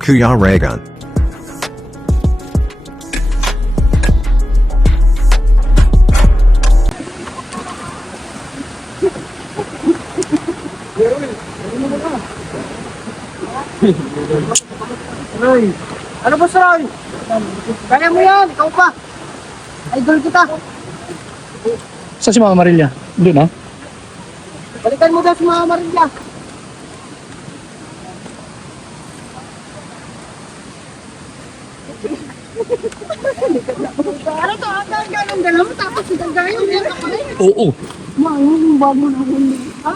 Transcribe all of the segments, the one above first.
Kuya Reagan. Roy! Ano ba, Roy? Kaya mo yan! Ikaw pa! Idol kita! Saan si Mama Marilya? Doon na? Balikan mo daw si Mama Maria! Ano to? Ang ganong dala mo tapos ang gayon yan ako rin. Oo. Maayun yung bago na ako. Ha?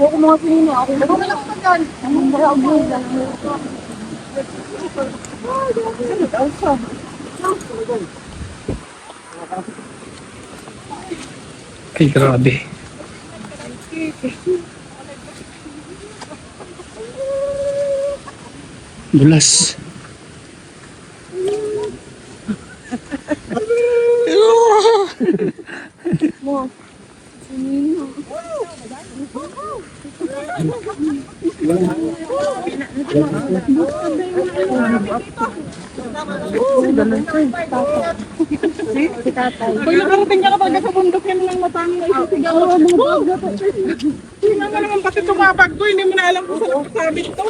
Oo, mga pinino ako. Ano na lang ka dyan? Anong bago mo dyan? Ay, grabe. Dulas. Pag nakarating ka kapag sa bundok yan lang matangin na isisigaw mo ng bagat. Hindi nga naman pati tumapag ko, hindi mo na alam kung saan sabit to.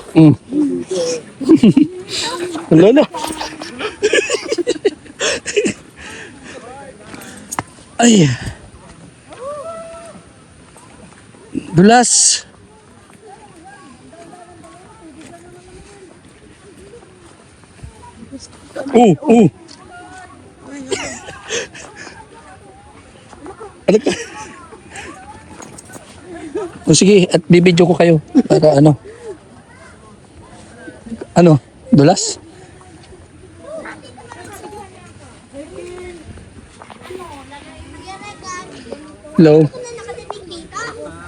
Wala na. Ay. Dulas. Ano ka? O sige, at bibidyo ko kayo para ano. Ano? Dulas? Hello?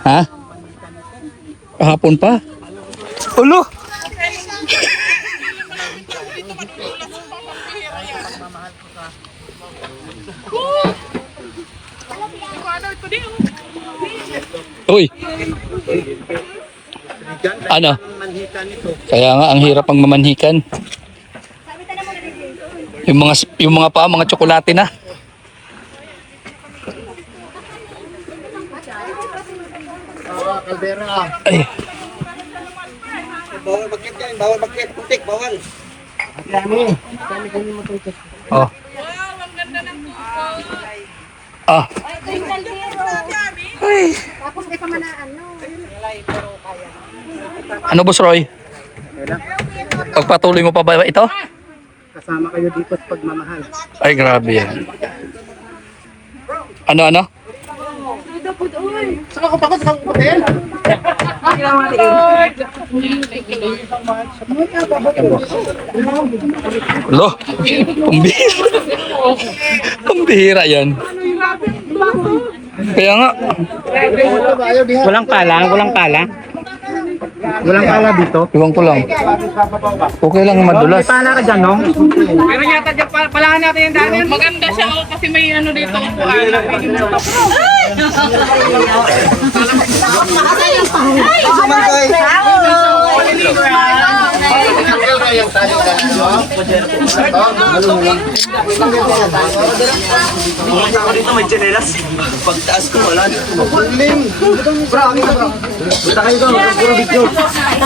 Ha? Kahapon pa? Ulo! Uy! Ano? Kaya nga ang hirap ang mamanhikan. Yung mga pa, mga tsokolate na. Ay. Bawal magkit yan, bawal magkit, putik, bawal. Oh. Ah. Ay. Tapos may pamanaan, no? Ano, Boss Roy? Pagpatuloy mo pa ba ito? Kasama kayo dito sa pagmamahal. Ay, grabe yan. Ano? Saka ko pa ko, saka ko pa din. Lo, pambihira. Pambihira yan. Kaya nga. Walang pala. Walang pala dito. Iwan ko lang. Okay lang madulas. May pala ka dyan, no? Pero yata dyan, palahan natin yung daan. Maganda siya kasi may ano dito.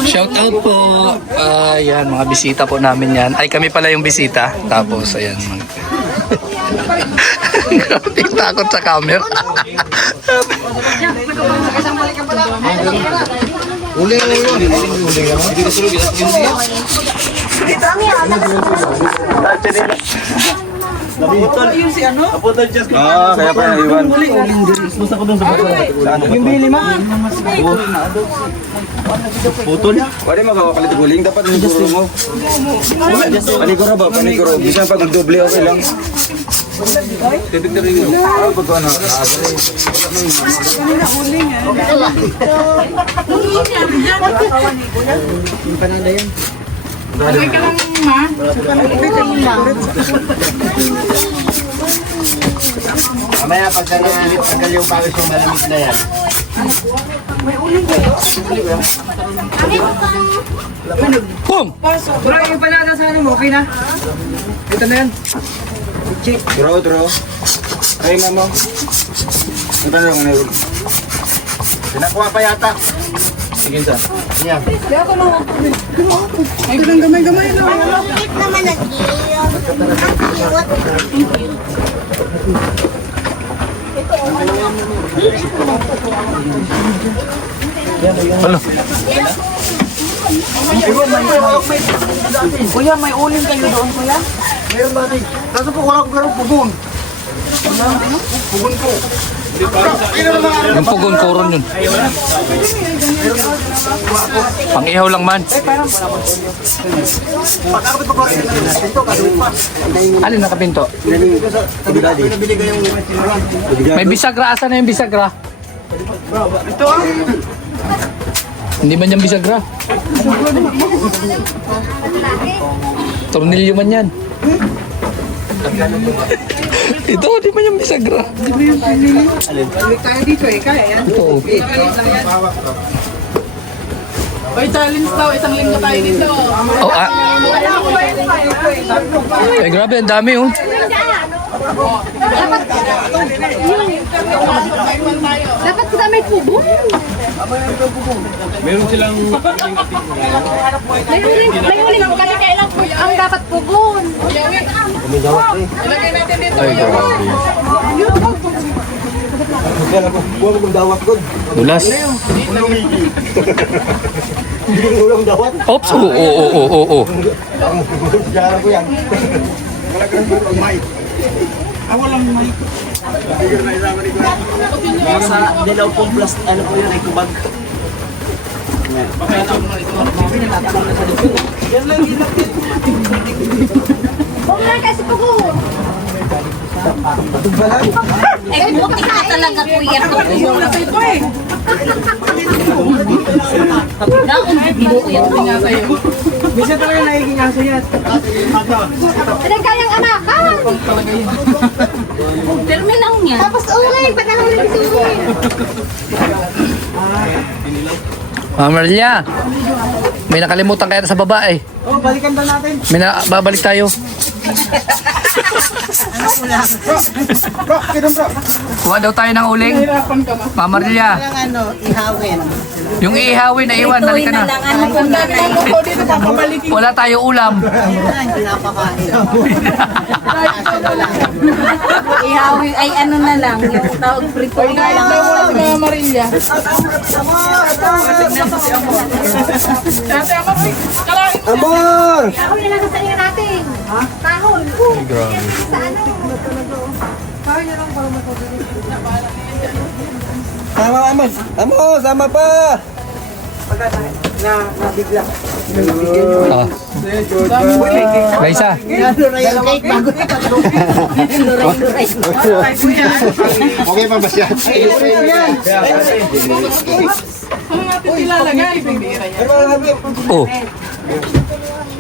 Shout out po. Ayan, mga bisita po namin yan. Ay, kami pala yung bisita. Tapos, ayan. Grabe, takot sa camera. Kaya pa yung iwan. Yung bili mo. Putol. Wala magkakapalit ng guling. Dapat yung guro mo. Paniguro ba? Paniguro. Bisa pag nagdoble okay lang. Titik rin yun. Pag ano. May ka lang, ma. Mamaya pagka yung pawis yung malamig na yan. Boom! Bro, yung panata sa ano mo, okay na? Ito na yan. Draw. Ay, mamo. Ito na yung ano. Pinakuha pa yata. Sige, sa. Yan. Ay, gamay-gamay lang. Bakit naman nag-iiyak? Ang cute. Ano? Kuya, may uling kayo doon, kuya? Meron ba rin? Kaso po wala ko pero pugon. Pugon po. Yung pugon koron yun. Pang-ihaw lang man. Pagkakabit pa pa rin. Ito, kadulit pa. Alin nakapinto? Nabili ka yung... May bisagra. Asa na yung bisagra? Ito ah. Hindi man yan bisagra. Tornilyo man yan. Ito, di man yung bisagra. Balik tayo dito eh. Kaya yan. Oo. Oy, challenge daw, isang linggo tayo dito. Oh, eh, grabe, ang dami oh. Dapat kita may pugo. Meron silang... May uling ko kasi kailan po ang dapat pugon. Ilagay natin dito. Ay, grabe. Buwan ko dawat ko. Dulas. Hindi ko ulang dawat. Oops, oo. Jara ko yan. Sa dalaw pong plus, ano po yun, ay kubag. Huwag na kasi pugon. Eh, buti ka talaga kuya. Ito eh. Bisa talaga nagiging aso yan. Pinagkayang anakan. Termi lang yan. Tapos uling. Ba't nahuli si uling? Mamarlia, may nakalimutan kaya sa baba eh. Oh, balikan ba natin? Babalik tayo. Bro, kidom bro. Kuha daw tayo ng uling. Mamarlia, Ano, ihawin. yung iihawin na iwan, dali ka na. Ano kung Dami ng lupo dito. Papabalikin. Wala tayo ulam. hindi napakain. Ihawin, ay ano na lang, yung tawag prito na Kain lang. daw mo lang mga Maria. Dati ako kalain. Amor! Ako nilang sa inyo natin. Tahol. Grabe. Sa ano? Sama Amor! Amor, sama pa! Nabigla. Ah. Gaisa. Luray bago luray. Okay pa ba siya? Ano natin ilalagay? Oh,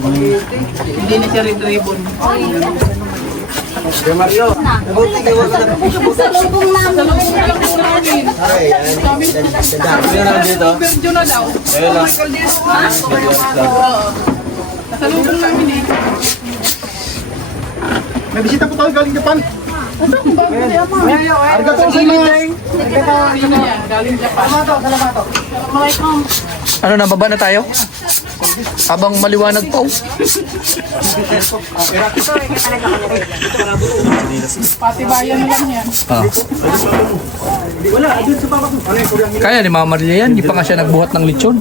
Hindi na siya ribbon. Sa lubong namin. dito? Virgin na daw. Ayun lang. Sa lubong namin eh. May bisita po tayo galing Japan. Arigato sa inyo. Sino yan? Galing Japan. ano na, baba na tayo? Habang maliwanag pa oh. Patibayan lang yan. Ah. Kaya ni Mama Maria yan, hindi pa nga siya nagbuhat ng lechon.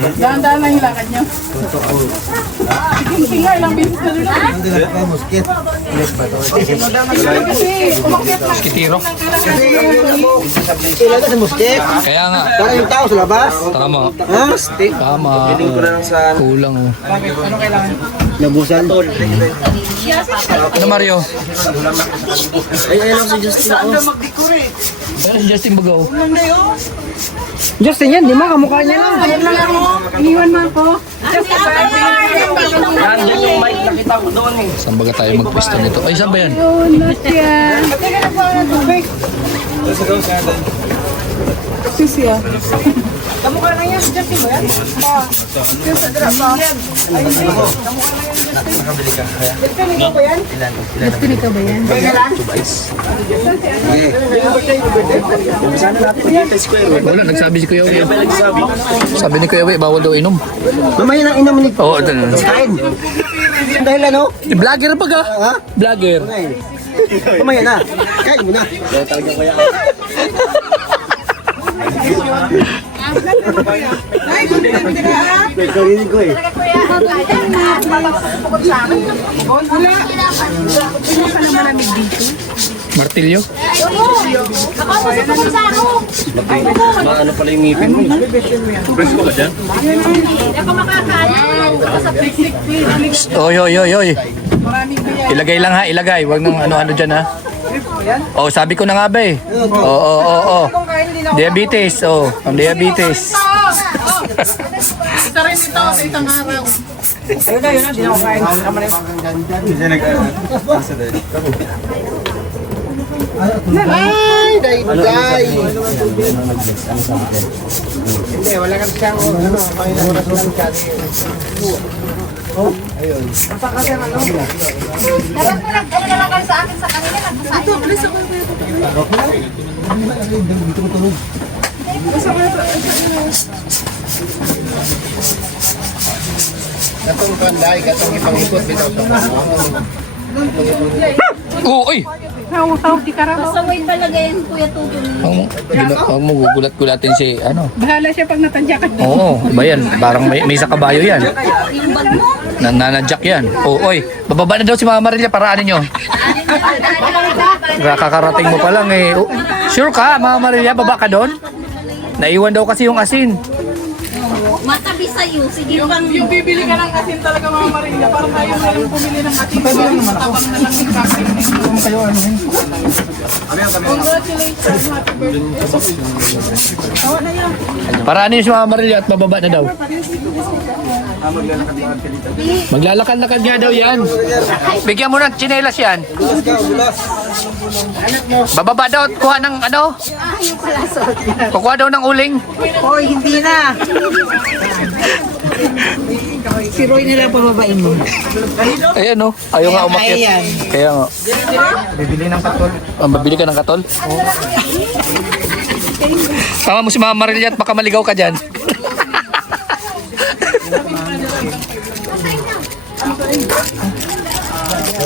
Dahan-dahan lang yung lakad niyo. Sige nga, ilang bisis na rin ako. Kasi umakyat na. Kitiro. Ilaga sa muskip. Kaya nga, Parang yung tao sa labas. tama. Ha? Tama. sa... Kulang oh. Nabusan. Ano Mario? Ay, ayun lang si Justin. Ano si Justin Bagaw? Justin yan, di ba? Kamukha niya lang. Ayun lang ako. Iniwan mo ako. Nandiyan yung mic, nakita ko doon eh. Saan ba tayo magpwesto nito? Ay, saan ba yan? Sisi ah. Wala, nagsabi si Kuya Uwi. Sabi ni Kuya Uwi, bawal daw inom. Mamaya nang inom ni Oo, ito na. Kain. Dahil ano? Vlogger pa ka? Ha? Vlogger. Mamaya na. Kain mo na. Kainin ko eh. Martilyo? Ako, masusunod sa ako. Maano pala yung ngipin mo? Ako makakain. Oy, oy, oy, oy. Ilagay lang ha, ilagay. Huwag nang ano-ano dyan ha. Oh, sabi ko na nga ba eh. Oo. Diabetes, ang diabetes. Isa rin ito sa isang araw. Ay, day. Hindi, wala kang siyang ano, may oras lang ka. Dapat mo nag-ano na lang kayo sa akin sa kanila. Nagpasain. Katong kanday, katong ipangikot bitaw sa Oy! Tawag di ka raw. Pasaway talaga yan, Kuya Tubo. Huwag mo gugulat-gulatin si ano. Bahala siya pag natandyakan. Oo, iba yan. Parang may sa kabayo yan. Yung bag mo. Nananadyak yan. Oy, bababa na daw si Mama Maria, paraanin nyo. Kakarating mo pa lang eh. Oh, sure ka, Mama Maria, baba ka doon? Naiwan daw kasi yung asin. Matabi sa'yo. Sige pang. Yung bibili ka ng asin talaga mga Maria. Parang tayo na yung bumili ng asin. Tabang na lang yung kakay. Congratulations. Happy birthday. Paraanin nyo si Mama Maria at bababa na daw. Maglalakad-lakad nga daw yan. Bigyan mo ng tsinelas yan. Bababa daw at kuha ng ano? Kukuha daw ng uling. Hoy, hindi na. Si Roy na lang pababain mo. Ayan o, ayaw nga umakyat. Kaya nga. Bibili ng katol. Mabili ka ng katol? Tama mo si Mama Maria at baka maligaw ka dyan.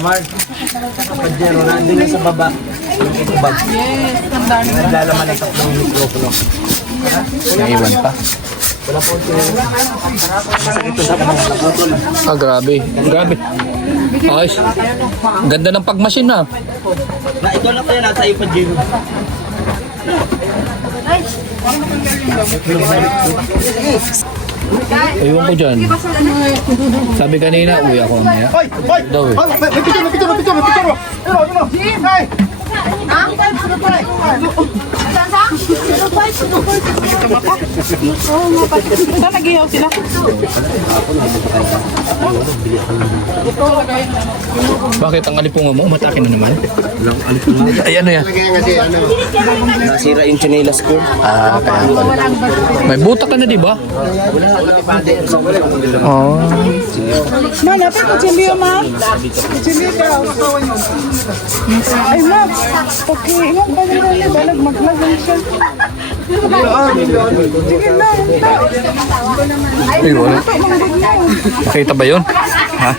Mark, Pajero, nandun na sa baba. Yung itubag. Yes, ang dami. Naglalaman ng tatlong mikropono. Naiwan pa. Ah, grabe. Grabe. Ayos. Ganda ng pagmasin na. Na ito lang tayo nasa iyo, Pajero. Ayun ko dyan. Sabi kanina, uwi ako mamaya. Daw eh. Saan nag-ihaw sila? Bakit ang alipungan mo? Umatake na naman? Ay, ano yan? Nasira yung chinelas ko. Ah, kaya pala. May buta ka na, di ba? Oo. Ma, napit ko chimbiyo, ma. Chimbiyo ka. Ay, ma. Okay, ingat pa rin na balag maglagan siya. Sige na. Ay, wala. Nakita ba yun? Ha?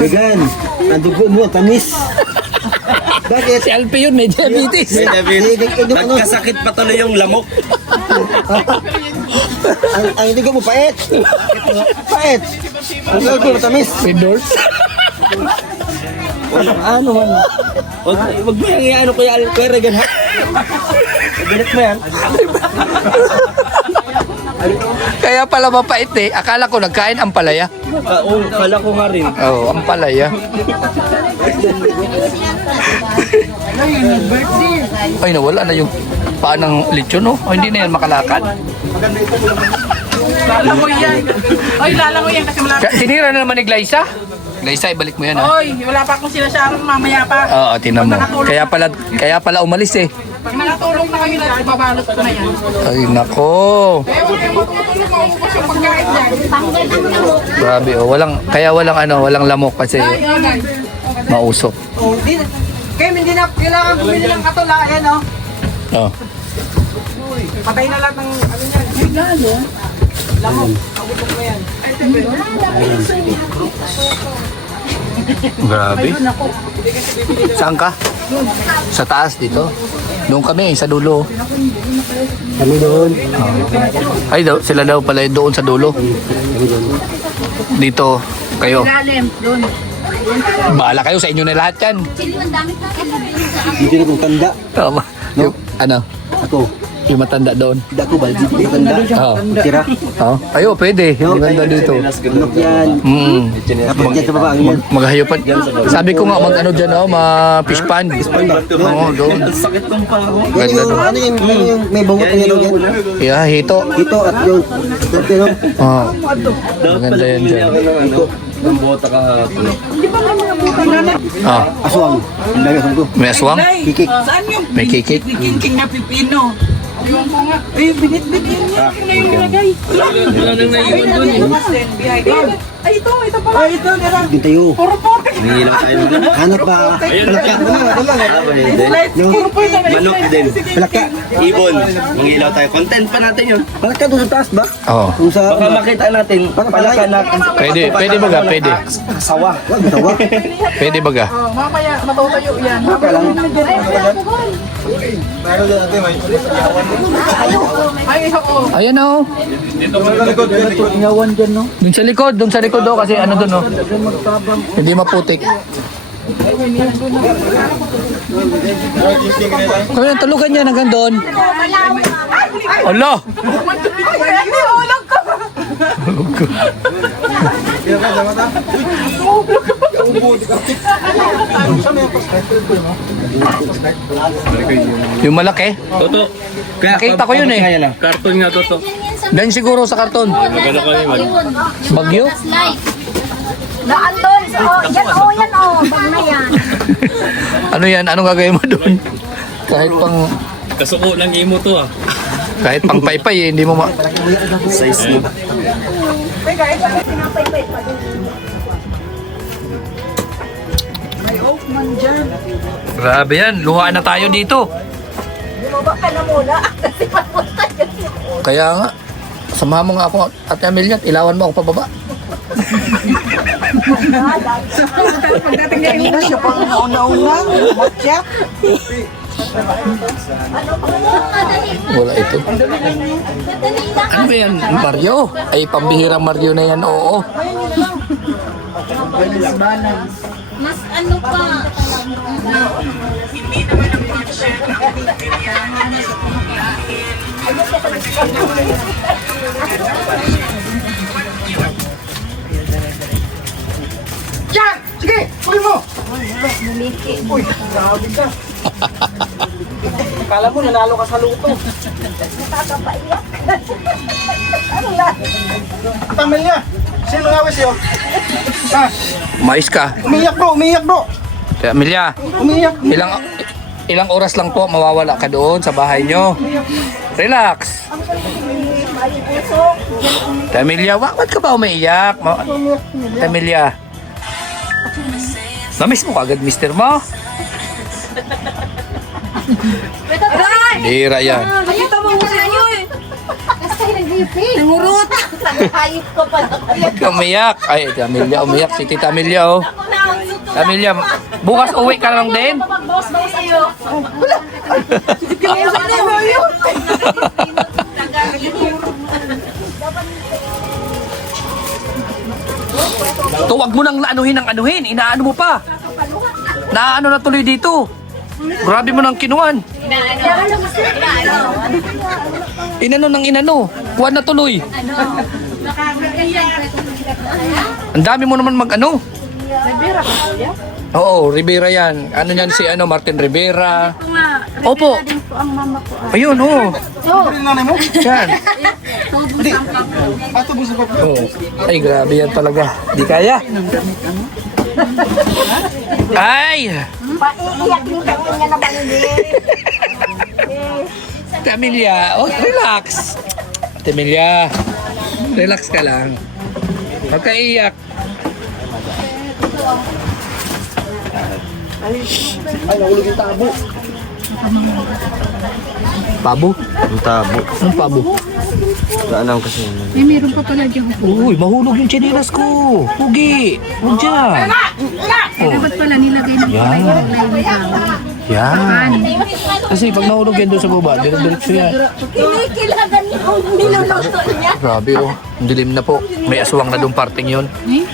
Vegan, ang dugo mo, tamis. Bakit? Si Alpe yun, may diabetes. Nagkasakit pa tuloy yung lamok. ang dugo mo, pait. Pait. Ang dugo mo, tamis. May doors. Ano man? Wag mo yung ano kuya Regan ha? Galit mo yan? Kaya pala mapait eh. Akala ko nagkain ang palaya. Oo, kala ko nga rin. Oo, ang palaya. Ay, nawala na yung paa ng lechon, no? O, hindi na yan makalakad. Lalangoy yan. Oy, lalangoy yan kasi malapit. Tinira na naman ni Glyza. Glyza, ibalik mo yan, ha? Oy, wala pa akong sinasarang mamaya pa. Oo, tinan mo. Kaya pala umalis, eh. Pag nakatulong na kami lahat, ibabalot ko na yan. Ay, nako. Eh, huwag kayong matutulong, maubos yung pagkain dyan. Grabe, oh. Walang lamok kasi mausok. Kaya hindi na kailangan bumili ng katula. Ayan o. Oh. Patay na lahat ng ano yan. Ay, lalo. Lamok. Maubos na yan. Grabe. Saan ka? Sa taas dito? Doon kami, sa dulo. Kami doon. Ay, sila daw pala doon sa dulo. Dito, kayo. Lalim, doon. Bahala kayo, sa inyo na lahat yan. Dito na kong tanda. Tama. Yung, ano? Ako. Yung matanda doon. Hindi ako ba? Dito na tanda. Oo. Tira. Oh. Ayo, pwede. Yung ganda dito. Manok yan. Dapat yan sa baba. Ang yan. Maghayupan. Sabi ko nga, mag-ano dyan, oh, ma-fish pan. Oo, doon. Sakit ng pa ako. Ganda doon. Ano yung may bungot na yan? Yeah, hito. Ito at yung tortero. Oh. Maganda yan dyan. Ang bota ka. Ah, Aswang. Ang dami aswang ko. may aswang? Kikik. Saan yung May kikik? king na pipino? Ayun ko nga. Ay, binit-bit yun. Yun na yung nilagay. Wala nang naiwan doon. Ay, ito pala. Ay, ito, nila. Hindi tayo. Puro pote. Nangilang tayo. Hanap ba? Palakya. Puro pote. Manok din. Palakya. Ibon. Mangilaw tayo. Content pa natin yun. Palakya doon sa taas ba? Oo. Kung sa... Baka makita natin. Palakya natin. Pwede baga, pwede. Sawa. Wag sawa. Pwede baga. Oh, mamaya, matutayo yan. Baka lang. Ay, oo. Ayan oh. Doon sa likod oh, kasi ano doon oh. Hindi maputik. Kaya yung tulugan niya hanggang doon. Allah! Hindi, ulang ko. Yung malaki. Toto. Nakita ko yun eh. Karton nga Toto. Dan siguro sa karton. Bagyo? Daan doon. Yan o. Bag na yan. Ano yan? Anong gagawin mo doon? Kahit pang Kasuko ng imo to ah. kahit pang paypay eh, hindi mo Size mo. May oak man dyan. Grabe yan, luhaan na tayo dito. Bumaba ka na muna. Kasi papunta yun. Kaya nga, samahan mo nga ako at Amelia, ilawan mo ako pababa. Kanina siya pang nauna-una. Matya. Wala ito. Ano ba yan? Mario? Ay, pambihirang Mario na yan, oo. Mas ano pa. Yan! Sige! Uy mo! Uy, grabe ka. Akala mo nanalo ka sa luto. Amelia, sino nga wes yun? Ah, Mais ka. umiyak bro, umiyak bro. Amelia, Umiyak. ilang oras lang po mawawala ka doon sa bahay nyo. Relax. Amelia, bakit ka ba umiiyak? Amelia. Namiss mo kagad mister mo? Dira yan. Nakita mo ko sa'yo eh. Kasi nag-ipin. Nangurot. Nag-hayip ko pa. Ba't ka umiyak? Ay, Amelia, umiyak si Tita Amelia, oh. Amelia, bukas uwi ka lang din? Pag-bawas-bawas sa'yo. Kaya ano mo yun? To, wag mo nang anuhin ang anuhin. Inaano mo pa. Naano na tuloy dito. Grabe mo nang kinuan. Inano nang inano. Kuha na tuloy. Ang dami mo naman mag-ano. Oo, Rivera yan. Ano yan si Martin Rivera. Opo. Din po ang mama ko. Ayun, oo. Yan. Oo. Ay, grabe yan talaga. Di kaya. Ay! Paiiyak din kami niya na banggit. Tamilia, oh, relax. Tamilia, relax ka lang. Huwag ka iyak. Ay, nahulog yung tabo. Pabo? Yung tabo. Anong pabo? Alam kasi. Uy, mahulog yung chinilas ko. Pugi. Huwag dyan. Dapat pala nilagay ng yan. Kasi pag nahulog yan doon sa baba, diretso yan. Kinikilagan niya ang niluluto niya. Grabe oh. Ang dilim na po. May aswang na doon parting yun.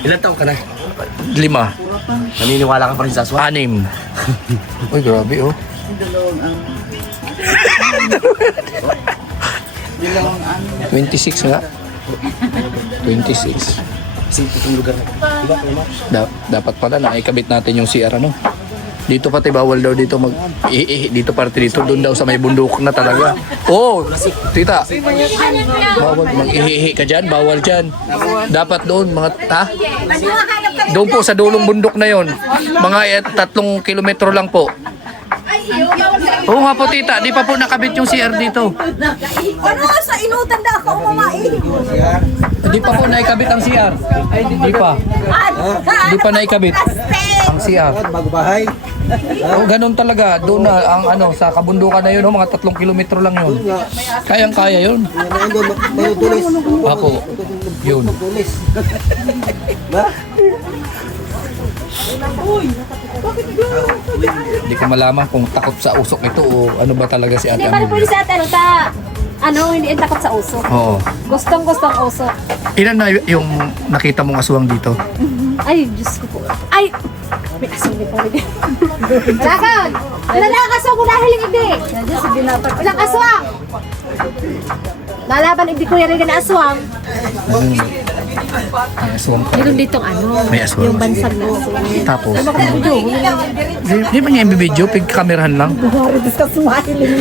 Ilan taon ka na? 5. Naniniwala ka pa rin sa aswang? 6. Uy, grabe oh. $26 nga. 26. Kasi itong lugar na. Diba? Dapat pala naikabit natin yung CR ano. Dito pati bawal daw dito dito parte dito doon daw sa may bundok na talaga. Oh, tita. Bawal mag-ihi ka diyan, bawal diyan. Dapat doon mga doon po sa dulong bundok na yon. Mga 3 kilometro lang po. Oo nga po tita, di pa po nakabit yung CR dito. Ano sa inutan na ako umamain? Di pa po naikabit ang CR. Di pa. Di pa naikabit ang CR. Bago bahay. Oh, ganun talaga. Doon na ang sa kabundukan na yun, mga 3 kilometro lang yun. Kayang-kaya yun. Manutulis. Ako. Yun. Hindi ko malaman kung takot sa usok ito o ano ba talaga si Ate Hindi pa rin pwede Amelia. sa atin, hindi yung takot sa usok. Oo. Gustong-gustong usok. Ilan na yung nakita mong aswang dito? Ay, Diyos ko po. Ay! May asong din po rin. Lakad! Wala na ang aswang, unahiling hindi. Diyos, hindi na pa. Walang aswang! Lalaban, hindi ko yan na aswang. May aswang pa. Meron ditong May aswang. yung bansag na aswang. Tapos, di ba niya i-video? Pig-camerahan lang.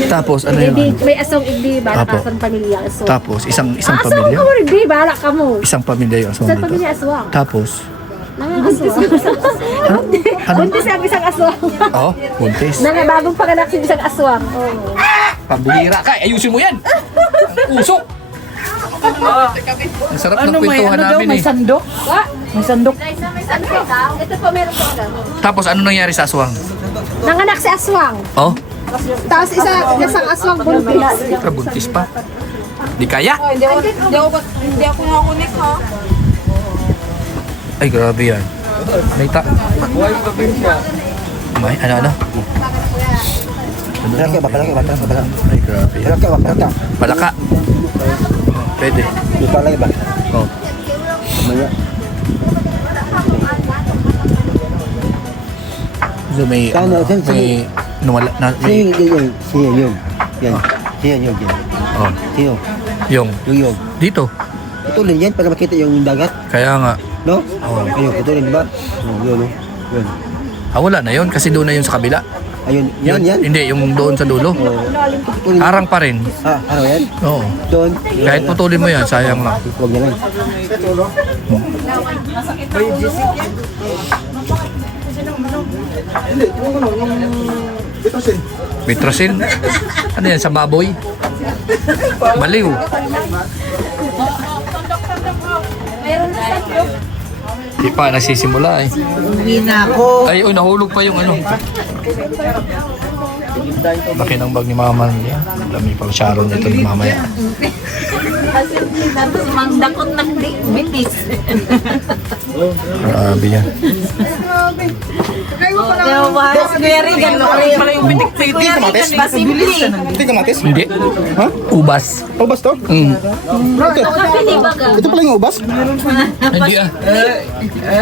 Tapos, ano yun? Hindi, may aswang hindi, balak Apo. ka sa pamilya aswang. Tapos, isang Aswang pamilya. ka mo hindi, balak ka mo. Isang pamilya yung aswang Isang dito. pamilya aswang. Tapos, Nangangaswang. Buntis ang isang aswang. oh, buntis. Nangabagong panganak si isang aswang. Oh. Pambihira ka, ayusin mo yan. Ang usok. Ang sarap ng kwentuhan namin eh. sandok? May sandok. Ito po meron po agad. Tapos ano nangyari sa aswang? Nanganak si aswang. Oh, Tapos isang aswang buntis. buntis pa. Di kaya? Hindi ako nakunik ha. Ay, grabe yan. May ano? Palaki ba? Ay, grabe yan. Palaka. Palaka. Pwede. Yung palaki ba? Oh. Maya. So may, Kano, saan, may, nawala, may, Siya yun. Yan. Siya yun. oh, Sino? yung, Yung. dito. Putulin yan para makita yung dagat. Kaya nga, No? Ayun, putulin ba? Yun. Yun. wala na yun kasi doon na yun sa kabila. Ayun. Yan. Hindi, yung doon sa dulo. Putulin. Harang pa rin. Ano yan? Oo. Doon. Kahit putulin mo yan, sayang lang. Huwag na lang. Mitrosin. Ano yan, sa baboy? Maliw. Di pa nagsisimula eh. Hindi na ako. Ay, nahulog pa yung ano. Laki ng bag ni Mama niya. Dami pang Sharon nito ni mamaya. Tapos mangdakot ng bitis. Grabe yan. Kuya Regan, pala yung bitik-bitik. Pasimple. Hindi kamatis? Hindi. Ha? Ubas. Ubas to? Mm. Ito pala yung ubas? Hindi ah.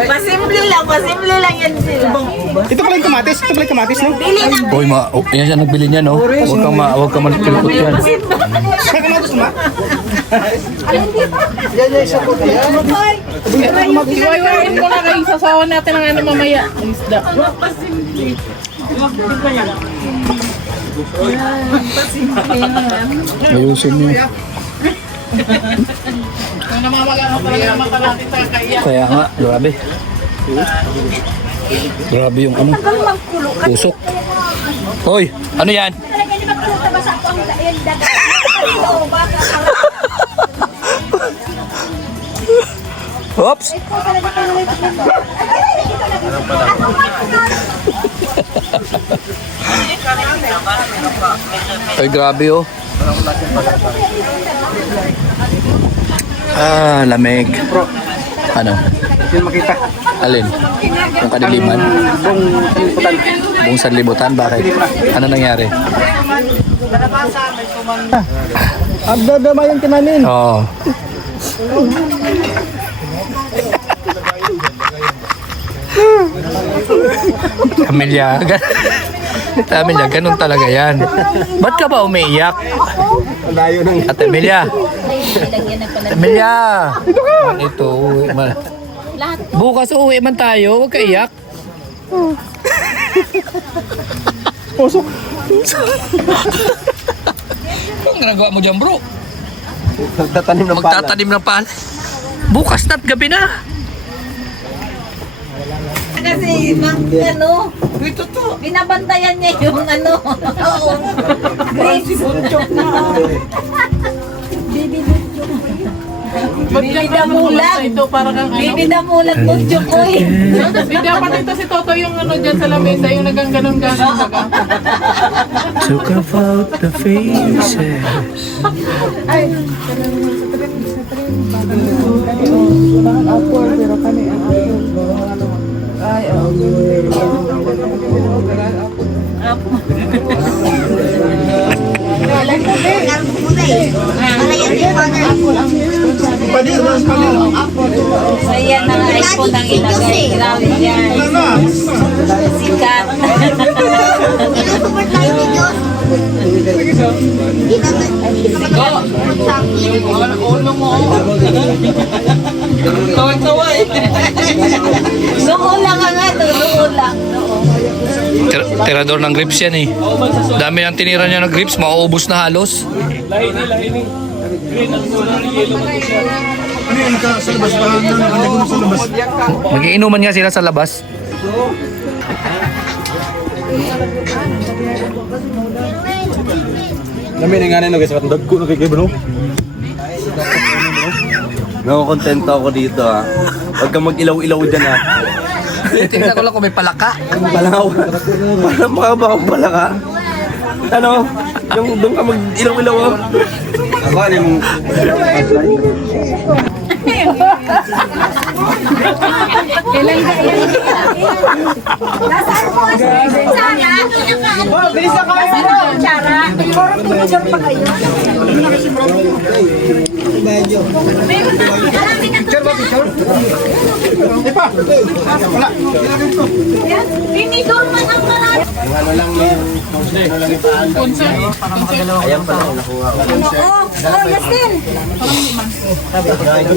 Pasimple lang yan sila. Ito pala yung kamatis? Ito pala yung kamatis, no? Uy, yan siya nagbili niya, no? Huwag kang malikilukot yan. May kamatis na? Iwayain ko na kayo. Sasawan natin ang ano mamaya. Isda. Ayusin niyo. Kung namamaga ka talaga naman natin sa kaya. Kaya nga, grabe. Grabe yung ano. Tusok. Hoy, ano yan? Oops! Ay, grabe oh. Ah, lamig. Ano? Hindi makita. Alin? Yung kadiliman? Buong sanlibutan? Bakit? Ano nangyari? Abdadama yung tinanin. Oo. Amelia, Amelia, ganun talaga yan. Ba't ka ba umiiyak? Layo ng... At Amelia. Amelia. Ito, uwi man. Bukas uwi man tayo, huwag ka iyak. Pusok. Anong ginagawa mo dyan, bro? Magtatanim ng pala. Magtatanim ng pala. Bukas na't gabi na. Kasi, ano, binabantayan niya yung ano. Grapes. Bibi damulag. Ito para kang ano. Bibi damulag mo, Chokoy. Hindi dapat ito si Toto yung ano dyan sa lamesa. Yung nagangganon-ganon baga. To carve out the faces. Ayan na nga iPhone ang ilagay. Grabe yan. Sikat. Nuula ka nga to, nuula. Tirador ng grips yan eh. Dami ng tinira niya ng grips, mauubos na halos. Magiinuman nga sila sa labas. Dami na nga na guys, matandog ko nakikibro. Nakukontento ako dito ha. Huwag kang mag-ilaw-ilaw dyan ha. Tingnan ko lang kung may palaka. Palakaw. Parang baka palaka. Ano? Yung doon ka mag-ilaw-ilaw ha. Ako, ano yung... Nasaan po ang Sara? Bilis na kayo. Sara? Parang tumidor pa kayo. Tinidor man ang marami. Ayan pala, nakuha ko. Oh, Justin.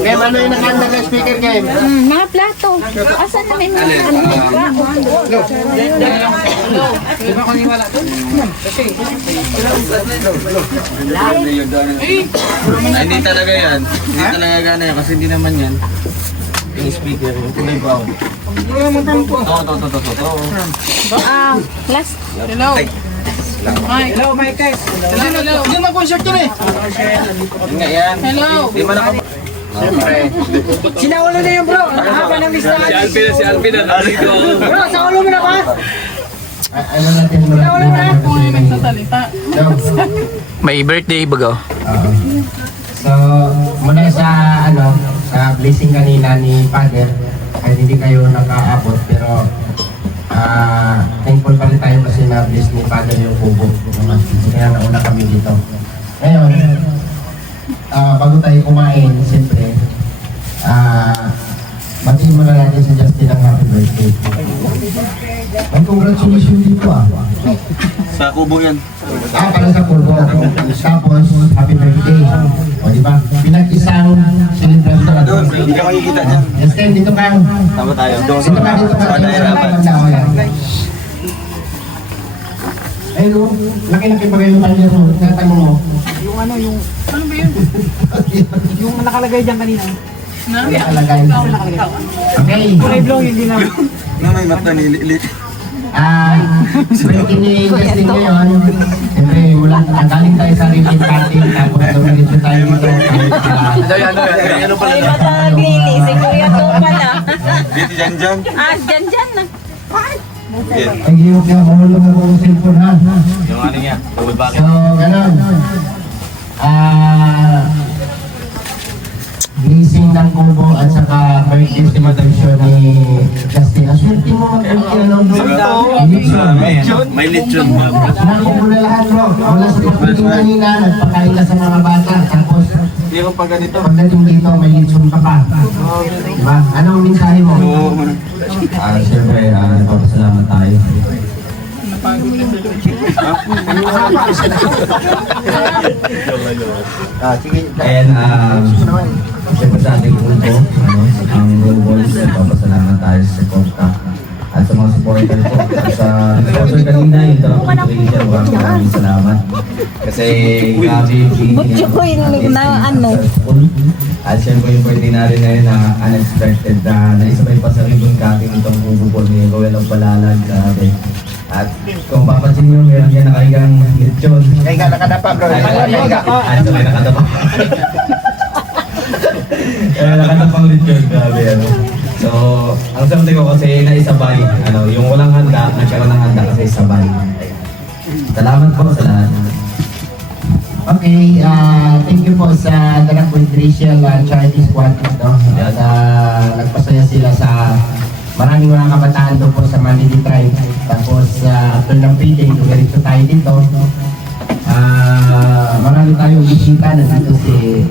Kaya ano yung nakanda ng speaker game? Mga plato. Asan na may mga plato? Ay, hindi talaga yan. Hindi talaga gana yan kasi hindi naman yan. Yung speaker, yung kulay brown. Ito. Last. Hello. Mike. Hello, Mike. Hello. Hindi na po shirt yun eh. Yun nga yan. Hello. Di ba naka... Sinaulo na yung bro. Haba ng listahan. Si Alvin na dito. Bro, sa ulo mo na ba? Kung ay nagsasalita. May birthday bago. So, mula sa sa blessing kanina ni Father, ay hindi kayo nakaabot pero thankful pa rin tayo kasi na-bless ni Father yung kubo. Kaya nauna kami dito. Ngayon, bago tayo kumain, siyempre, batiin muna natin si Justin ang happy birthday. Ay, congratulations dito Sa kubo yan. para sa pulbo. Tapos, happy birthday. O, di ba? Pinag-isang celebration. Doon, hindi ka makikita dyan. Justin, dito ka. Tama tayo. Doon Dito ka, dito ka. Ayun o, laki-laki pa kayo kanya ro. Tatanong mo. Ano ba yun? Yung nakalagay dyan kanina. Nakalagay. Okay. Kulay blue, hindi na. Na may mata ni Lili. Siyempre ini-investing ngayon. Siyempre, mula galing tayo sa repeat party. Tapos dumiretso tayo dito. Ano pala na? Nagili, si Kuya to pala. Dito dyan. Dyan na. Ay, yung kaya mahulog ako ng cellphone ha. Yung ano niya, double back. So, ganun. Blessing ng kubo at saka birthday si Madam Shirley Justin. Aswerte mo mag-birthday ng May lechon. Sinabi ko na lahat mo. Wala sa pagdating kanina, nagpakain ka sa mga bata. Tapos, Hindi ko pa ganito. pagdating dito, may lechon ka pa. Diba? Anong mensahe mo? Siyempre, nagpapasalamat tayo. And, siyempre sa ating grupo, ang Roll Boys, nagpapasalamat tayo sa suporta. At sa mga supporter ko, at sa supporter kanina, yung Tarang Contribution, maraming salamat. Kasi grabe, at siyempre yung birthday natin ngayon na unexpected na naisabay pa sa ribbon cutting itong bubukol ni Roel of Palalag. Grabe. At kung papansin nyo, meron yan nakahigang lechon. Kaya nakadapa bro. Ay, sabay nakadapa. Kaya nakadapang lechon. Grabe ano. So, ang sabi ko kasi naisabay, yung walang handa, nagkaroon ng handa kasi sabay. Salamat po sa lahat. Okay, thank you po sa Darang Racial Charity Squad. No? At nagpasaya sila sa maraming mga kabataan doon po sa Manili Tribe. Tapos after ng feeding, dumiretso tayo dito. Marami tayong bisita na dito si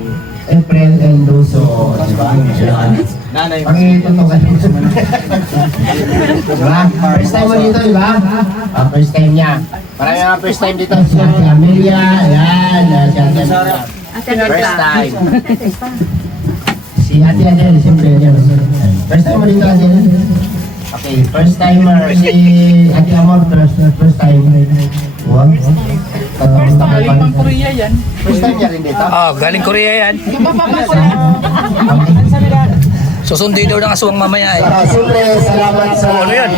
April Endoso, di ba? Nanay. Pangitotoo ka dito. Diba? First time mo dito, di ba? First time niya. Marami mga first time dito. Si Ate Amelia, ayan. Si Ate Amelia. First time. Si Ate Adele, siyempre. First time mo dito, Ate Adele? Okay, first timer. Si Ate Amor, first time. Wow. First time, galing pang Korea yan. First time niya rin dito? Galing Korea yan. Susundin daw ng aswang mamaya eh. Siyempre, salamat sa mga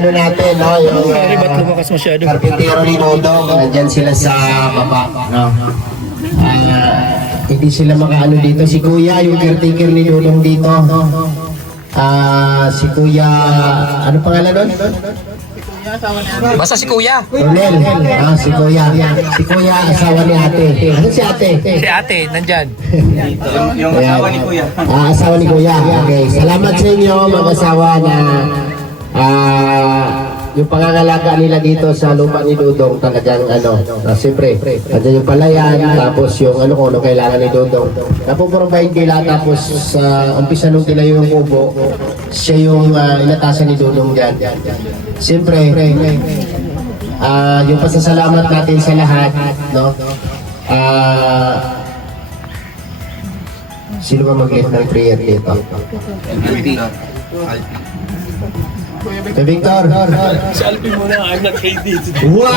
ano natin, no? Yung Ba't lumakas masyado? Carpintero ni Dodong, nandyan sila sa baba, no? Hindi sila makaano dito. Si Kuya, yung caretaker ni Dodong dito. Si Kuya, ano pangalan nun? Basta si Kuya. Ronel. Si Kuya. Si Kuya, asawa ni ate. Ano si ate? Si ate, nandyan. Yung asawa ni Kuya. Asawa ni Kuya. Okay. Salamat sa inyo, mag-asawa na yung pangangalaga nila dito sa lupa ni Dudong talagang siyempre, andyan yung palayan, tapos yung kung kailangan ni Dudong. Napoprovide nila, tapos sa umpisa nung tinayo yung kubo, siya yung inatasan ni Dudong dyan. Siyempre, yung pasasalamat natin sa lahat, no? Sino ba mag-lead ng prayer dito? Victor! Selfie muna, I'm not ready. Wow!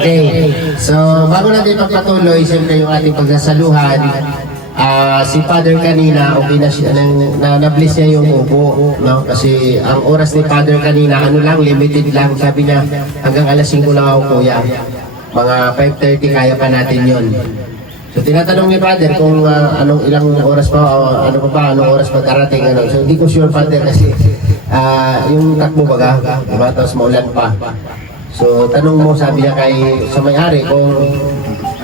Okay, so bago natin pagpatuloy, siyempre yung ating pagsasaluhan, si Father kanina, okay na siya, na-bless niya yung upo, no? Kasi ang oras ni Father kanina, limited lang, sabi niya, hanggang alas 5 lang ako kuya. Mga 5:30 kaya pa natin yon. So tinatanong ni Father kung ilang oras pa, anong oras pa darating, So hindi ko sure, Father, kasi yung takbo baga, diba? Tapos maulan pa. So tanong mo, sabi niya sa may-ari kung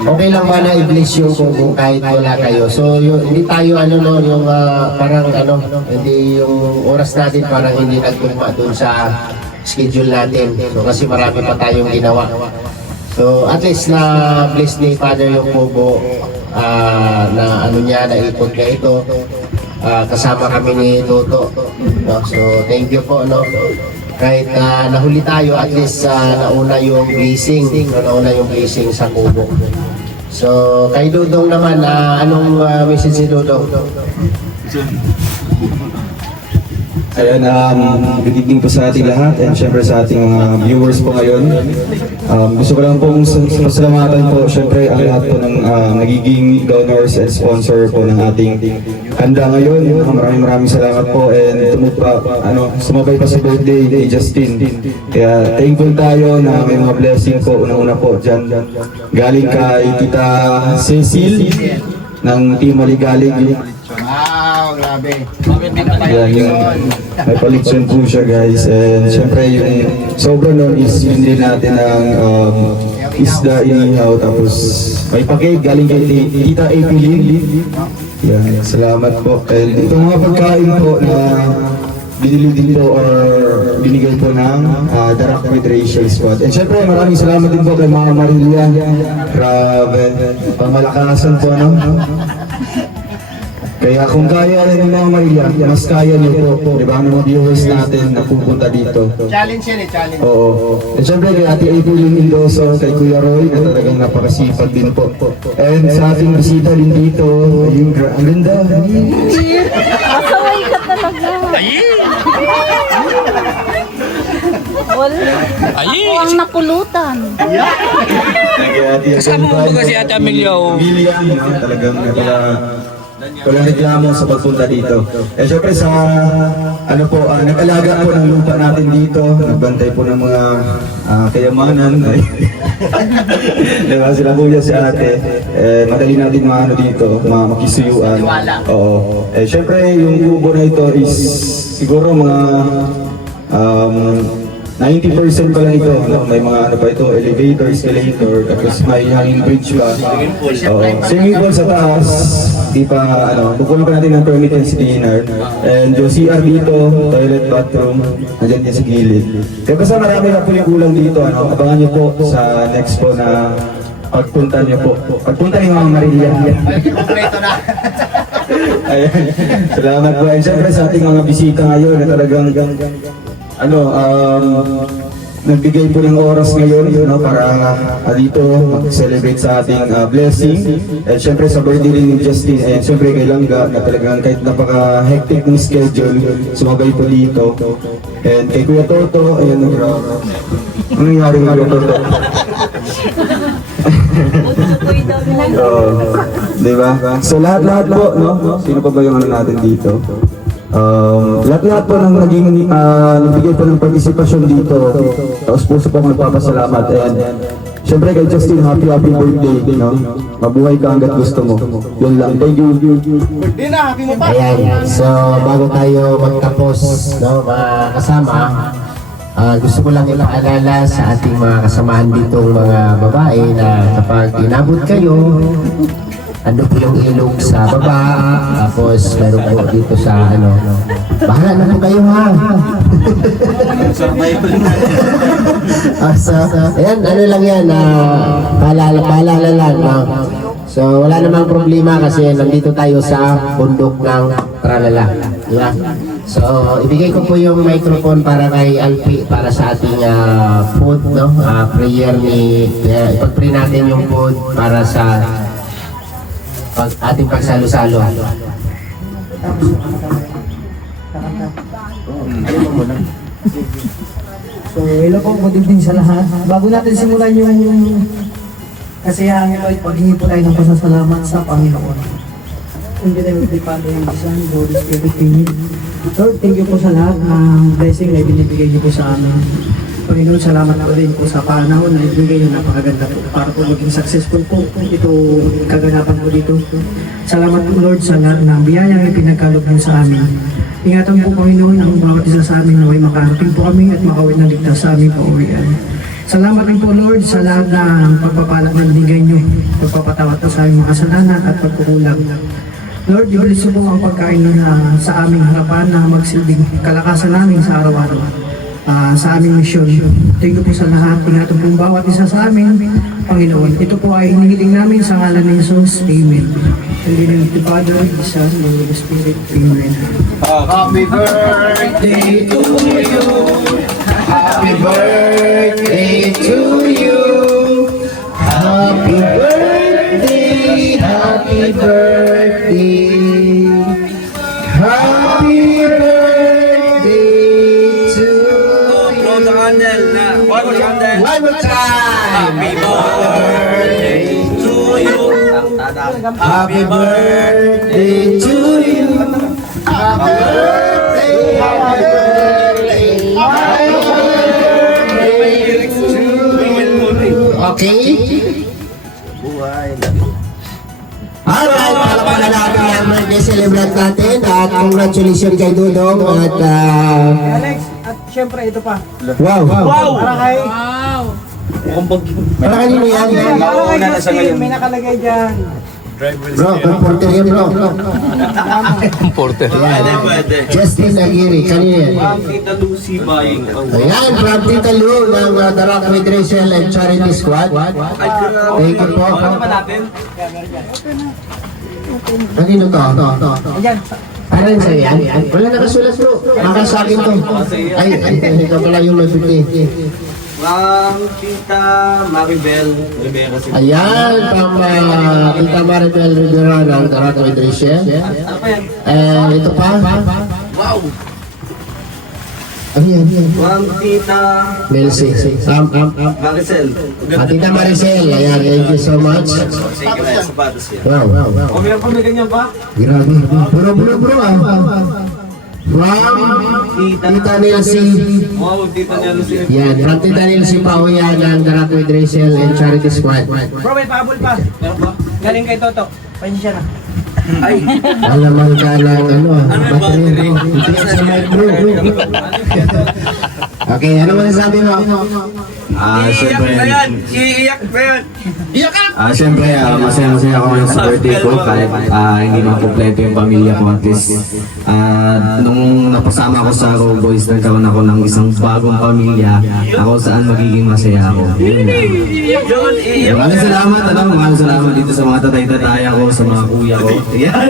okay lang ba na i-bless yung kubo kahit wala kayo. So hindi tayo yung parang hindi yung oras natin parang hindi nagtugma dun sa schedule natin. So kasi marami pa tayong ginawa. So at least na bless ni Father yung kubo na naipon ka ito. Kasama kami ni Toto. No? So thank you po, no. Kahit nahuli tayo, at least nauna yung blessing, nauna yung blessing sa kubo. So, kay Dudong naman, anong message si Dudong? Ayan, good evening po sa ating lahat and syempre sa ating mga viewers po ngayon. Gusto ko lang pong pasalamatan po syempre ang lahat po ng nagiging donors and sponsor po ng ating handa ngayon. Maraming salamat po and sumabay pa sa birthday ni Justin. Kaya thankful tayo na may mga blessing po unang-una po dyan. Galing kay Tita Cecil ng Team Maligalig. Wow, grabe. May palitson po siya guys and syempre yung sobra nun is yun din natin ang isda inihaw tapos may pakit galing kay Tita AP Lee. Yan, salamat po. And itong mga pagkain po na binili din po or binigay po ng The Rock with Rachel Squad. And syempre maraming salamat din po kay Mama Marilia. Grabe, pamalakasan po Kaya kung kaya rin ng mga Maria, mas kaya niyo po, di ba, ng mga viewers natin na pupunta dito. Challenge yan challenge. Oo. And syempre kay Ate April Mendoza, kay Kuya Roy, na talagang napakasipag din po. And sa ating bisita din dito, yung ang ganda. Masaway ka talaga. Wala. Ang nakulutan. Kasama mo ba si Ate Amelia? William, talagang walang reklamo sa pagpunta dito. Eh syempre sa nag-alaga po ng lupa natin dito, nagbantay po ng mga kayamanan. Diba sila kuya si ate, madali natin dito, makisuyuan. Oo. Eh syempre yung kubo na ito is siguro mga 90% pa lang ito, may mga pa ito, elevator, escalator, tapos may hanging bridge pa. Swimming pool sa taas, di pa, kukunin pa natin ng permit and dinner. And yung CR dito, toilet, bathroom, nandiyan din sa gilid. Kaya basta marami na po yung kulang dito, abangan nyo po sa next po na pagpunta nyo po. Pagpunta niyo mga Marilia. Kompleto na. Ayan, salamat po. And syempre sa ating mga bisita ngayon na talagang nagbigay po ng oras ngayon para dito mag-celebrate sa ating blessing. And syempre sa birthday rin ni Justin and syempre kay Langga na talagang kahit napaka-hectic ng schedule, sumabay po dito. And kay Kuya Toto, ayan ano nangyari ng Kuya Toto? Diba? So lahat-lahat po, sino pa ba yung natin dito? Lahat-lahat po ng naging nagbigay po ng partisipasyon dito. Tapos puso po magpapasalamat and syempre kay Justin, happy birthday, mabuhay ka hanggat gusto mo. Yun lang, thank you. Ayan, so bago tayo magtapos, mga kasama, gusto ko lang ipaalala sa ating mga kasamahan ditong mga babae na kapag inabot kayo, ano po yung ilog sa baba, tapos meron po dito sa bahala na po kayo ha. So, ayan, lang yan, paalala lang. So, wala namang problema kasi nandito tayo sa bundok ng Tralala. Diba? So, ibigay ko po yung microphone para kay Alpi, para sa ating food, prayer ipag-pray natin yung food para sa ating pagsalo-salo. So, hello po, good evening sa lahat. Bago natin simulan yung kasiyahan ito, paghingi po tayo ng pasasalamat sa Panginoon. Kung din tayo Father, Son, Holy Spirit, Lord, thank you po sa lahat ng blessing na ibinibigay niyo po sa amin. Panginoon, salamat po rin po sa panahon na ibigay niyo, napakaganda po para po maging successful po ito kaganapan po dito. Salamat po Lord sa lahat ng biyayang ipinagkaloob niyo sa amin. Ingatan po Panginoon ang bawat isa sa amin na may makarating po kami at makawit ng ligtas sa aming pauwian. Salamat din po Lord sa lahat ng pagpapala na binigay niyo, pagpapatawad po sa aming mga kasalanan at pagkukulang. Lord, ibalis po ang pagkain na sa aming harapan na magsilbing kalakasan namin sa araw-araw. Sa aming misyon. Thank you po sa lahat. Ingatan po bawat isa sa amin, Panginoon. Ito po ay hinihiling namin sa ngalan ni Jesus. Amen. In the name of the Father, the Son, and the Holy Spirit. Amen. Happy birthday to you. Happy birthday to you. Happy birthday Happy birthday. Happy birthday to you. One more time. Happy birthday to you. Happy birthday to you. Happy birthday. Happy birthday. Happy birthday to you. Okay? Alright, palapala natin ang birthday celebrant natin at congratulations kay Dudong at Alex, at syempre ito pa. wow! Para kay... Para kanino yan? Para kay Justin, may nakalagay dyan. Bro, comporter yan bro. Porter. Justin Aguirre, kanino yan? Ayan, from Tita Lu ng The Rock with Rachel and Charity Squad. Thank you po. Kanino to? Ayan. Ano yun sa'yo yan? Wala nakasulat bro. Baka sa akin to. Ay, ito pala yung may 50. Tita Maribel Rivera. Ayan, from Tita Maribel Rivera ng The Rock with Rachel. Ito pa. Wow! Ano yan? Tita Melcy. Maricel. Tita Maricel, ayan, thank you so much. Sige na yung sapatos yan. Wow. Meron pa may ganyan pa? Grabe. Bro From Tita Nelsie. Wow, Tita Nelsie. Yan, from Tita Nelsie pa ho yan ng The Rock with Rachel and Charity Squad. Bro, may pahabol pa. Galing kay Toto. Pasensya na. Alamang ka ng battery bro. Hindi ka sa mic bro. Okay, ano masasabi mo? Siyempre. Iiyak ba yan? Siyempre, masaya-masaya ako ngayon sa birthday ko kahit hindi makumpleto yung pamilya ko at least. Nung napasama ko sa Raw Boys, nagkaroon ako ng isang bagong pamilya ako saan magiging masaya ako. Maraming salamat dito sa mga tatay-tataya ko, sa mga kuya ko. Yan.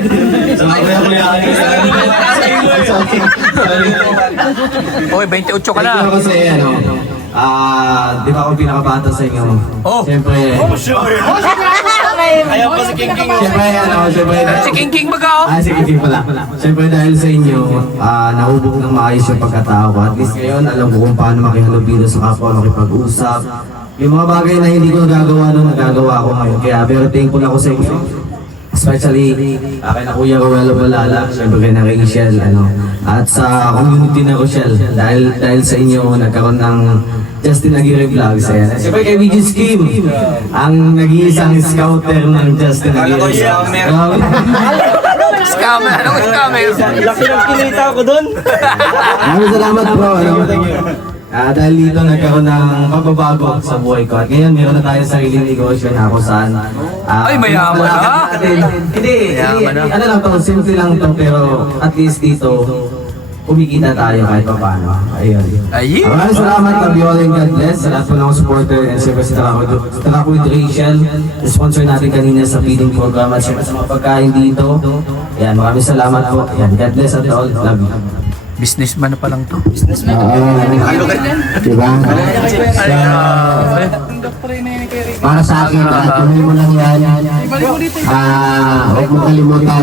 Sa mga kuya-kuya ko. Oy, 28 ka na. Thank you kasi di ba ako pinakabata sa inyo? Oh. Siyempre. Ayaw pa si King King. Siyempre. Si King King baga Si King King pala. Siyempre dahil sa inyo, nahubog ng maayos yung pagkatao ko. At least ngayon, alam ko kung paano makihalubilo sa kapwa, makipag-usap. Yung mga bagay na hindi ko nagagawa noon, nagagawa ko ngayon. Kaya pero thankful ako sa inyo. Especially kay na Kuya Rowelo Balala, siyempre kay na Rachel, at sa community na Rochelle. Dahil sa inyo, nagkaroon ng Justin Aguirre Vlogs. Siyempre kay VG Skim, ang nag-iisang scouter ng Justin Aguirre Vlogs. Scammer. Anong scammer? Laki ng kinita ko doon. Maraming salamat bro. Dahil dito nagkaroon ng pagbabago sa buhay ko. At ngayon meron na tayong sariling negosyo na ako saan. Ay, mayaman na. Hindi. Mayaman na. Ano lang to, simple lang to, pero at least dito, kumikita tayo kahit pa paano. Ayun. Ay. Maraming salamat, love you all and God bless. Sa lahat po ng supporter and siyempre sa Talak with Rachel. Sponsor natin kanina sa feeding program at siyempre sa mga pagkain dito. Ayan, maraming salamat po. Ayan, God bless at all. Love you. Businessman na pa lang to. Diba? Para sa akin, tuloy mo lang yan. Huwag mo kalimutan.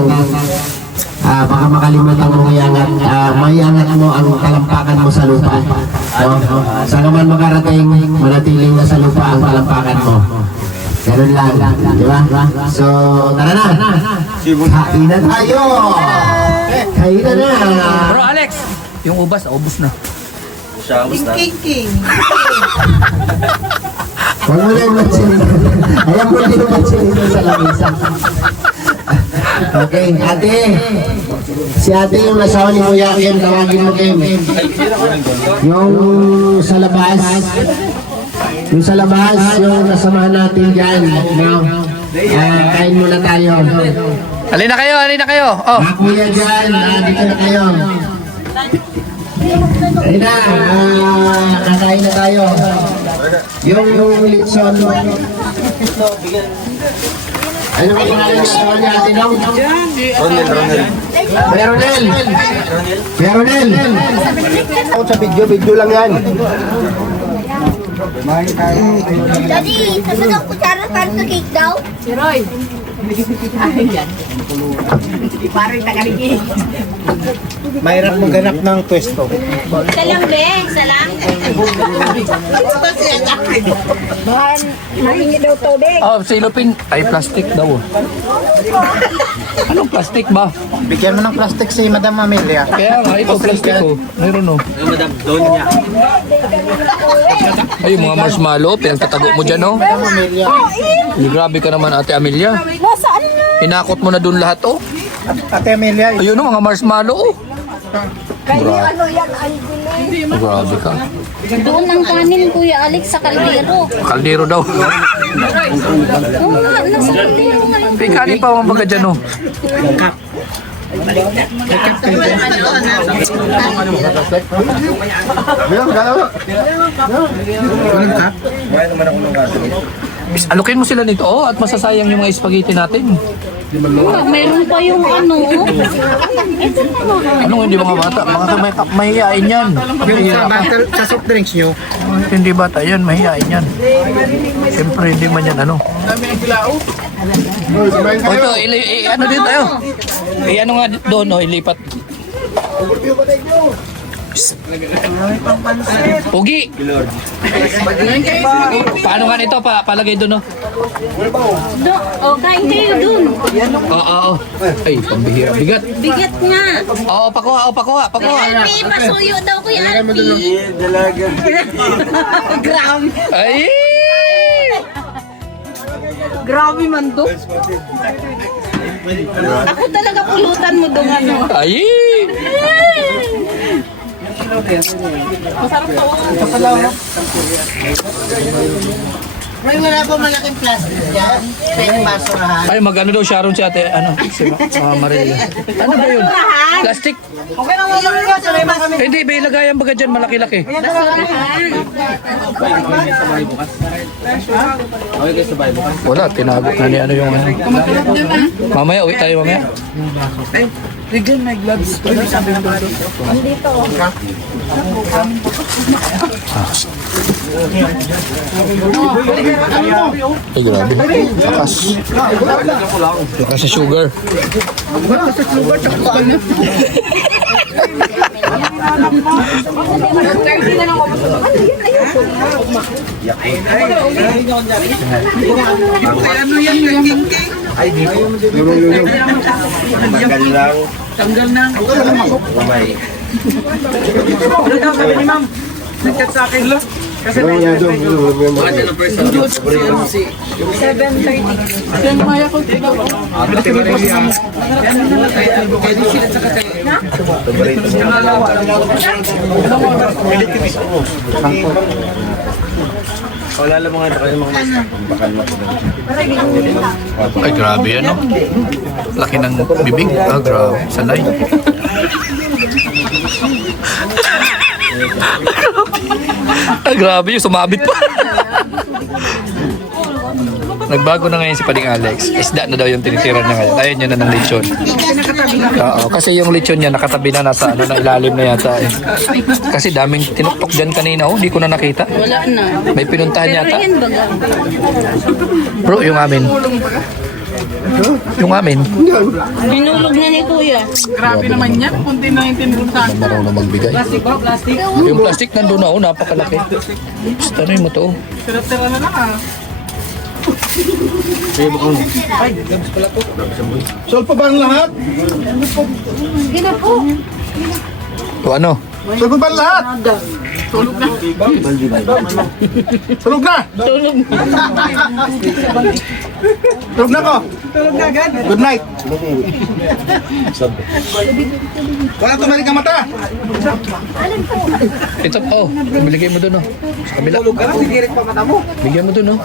Baka makalimutan mo mayangat mo ang talampakan mo sa lupa. Saan ka man makarating, manatiling na sa lupa ang talampakan mo. Ganun lang, di ba? So, tara na! Kain na tayo! Kain na na! Bro Alex, yung ubas, ubos na. King. Huwag mo na yung matsin. Alam mo din yung matsin sa lamisa. Okay, ate. Si ate yung nasawa ni Kuya Kim, tawagin mo Kim. Yung sa labas. Yung sa labas, yung nasamahan natin dyan. Kain muna tayo. Alin na kayo. Oh. Mga kuya dyan, dito na kayo. Ayun na, kakain na tayo. Yung litson. Ano ba yung nasawa ni ate Nong? Ronel. Sa video lang yan. Daddy, sasunod ang kutsara Chocolate na cake daw? Si Roy. Ay, yan. Parang tagaligi. Mahirap maghanap ng pwesto. Isa lang, be. Isa lang. Oh, silupin. Ay, plastic daw. Anong plastic ba? Bigyan mo ng plastic si Madam Amelia. Kaya nga, ito plastic ko. Meron oh. Ay, yung mga marshmallow, pinagtatago mo dyan oh. Madam Amelia. Ay, grabe ka naman, Ate Amelia. Nasaan na? Hinakot mo na dun lahat oh. Ate Amelia, Ayun oh, mga marshmallow oh. Ano yan? Ay, bilis. Grabe ka. Doon ang kanin, Kuya Alex, sa kaldero. Kaldero daw. Oo nga, nasa kaldero ngayon. May kanin pa mga dyan oh. Alukin mo sila nito oh, at masasayang yung mga spaghetti natin. Meron pa yung ano. Anong hindi mga bata? Mga mahihain yan. sa soft drinks nyo. Hindi bata yan, mahihain yan. Siyempre hindi man yan ano. O ito, ano din tayo? Ano nga doon, oh, ilipat. Pugi! Paano nga nito? Palagay doon, oh. Oh, kain kayo dun. Oo. Ay, pambihira. Bigat. Bigat nga. Oo, pakuha. Alpi, pasuyo daw, Kuya Alpi. Grabe. Ay! Grabe man to. Ako talaga pulutan mo dong ano. Ay! May wala po malaking plastic yan. Pwede basurahan. Ay, magano daw Sharon si ate, si Maria. Ano ba yun? Plastic? Okay na mo yun. Sanay ba kami? Hindi, may lagayan baga dyan, malaki-laki. Wala, tinago na ni ano yung ano. Mamaya, uwi tayo mamaya. Bigyan may gloves. Ay, grabe. Lakas sa sugar. Ano yan yung kinky? Tanggal na. Sabi ni ma'am, nagkat sa akin lang. Kasi may Yung maya ko, ikaw ko. Ay, grabe yan, no? Laki ng bibig. Ah, grabe. Sanay. Ah, grabe yung sumabit pa. Nagbago na ngayon si Pading Alex. Isda na daw yung tinitira niya ngayon. Ayaw niya na ng lechon. Oo, kasi yung lechon niya nakatabi na nasa ano, na ilalim na yata eh. Kasi daming tinuktok dyan kanina. Oh, di ko na nakita. Wala na. May pinuntahan yata. Ayan baga. Bro, yung amin. Yung amin. Binulog na ni Kuya. Grabe naman yan. Kunti na yung tinuluntan. Marunong magbigay. Plastic ba? Plastic? Yung plastic nandun na, oh, napakalaki. Tanay mo to. Tira-tira na lang ah. Sol pa ba ang lahat? Gina po. O ano? Sol pa ba ang lahat? Tulog na. Tulog na! Tulog na ko! Tulog na agad. Good night! Wala tumalik ang mata! Ito, oh, biligay mo dun, oh. Sa kabila. Tulog ka na, sigirit pa mata mo. Bigyan mo dun, oh.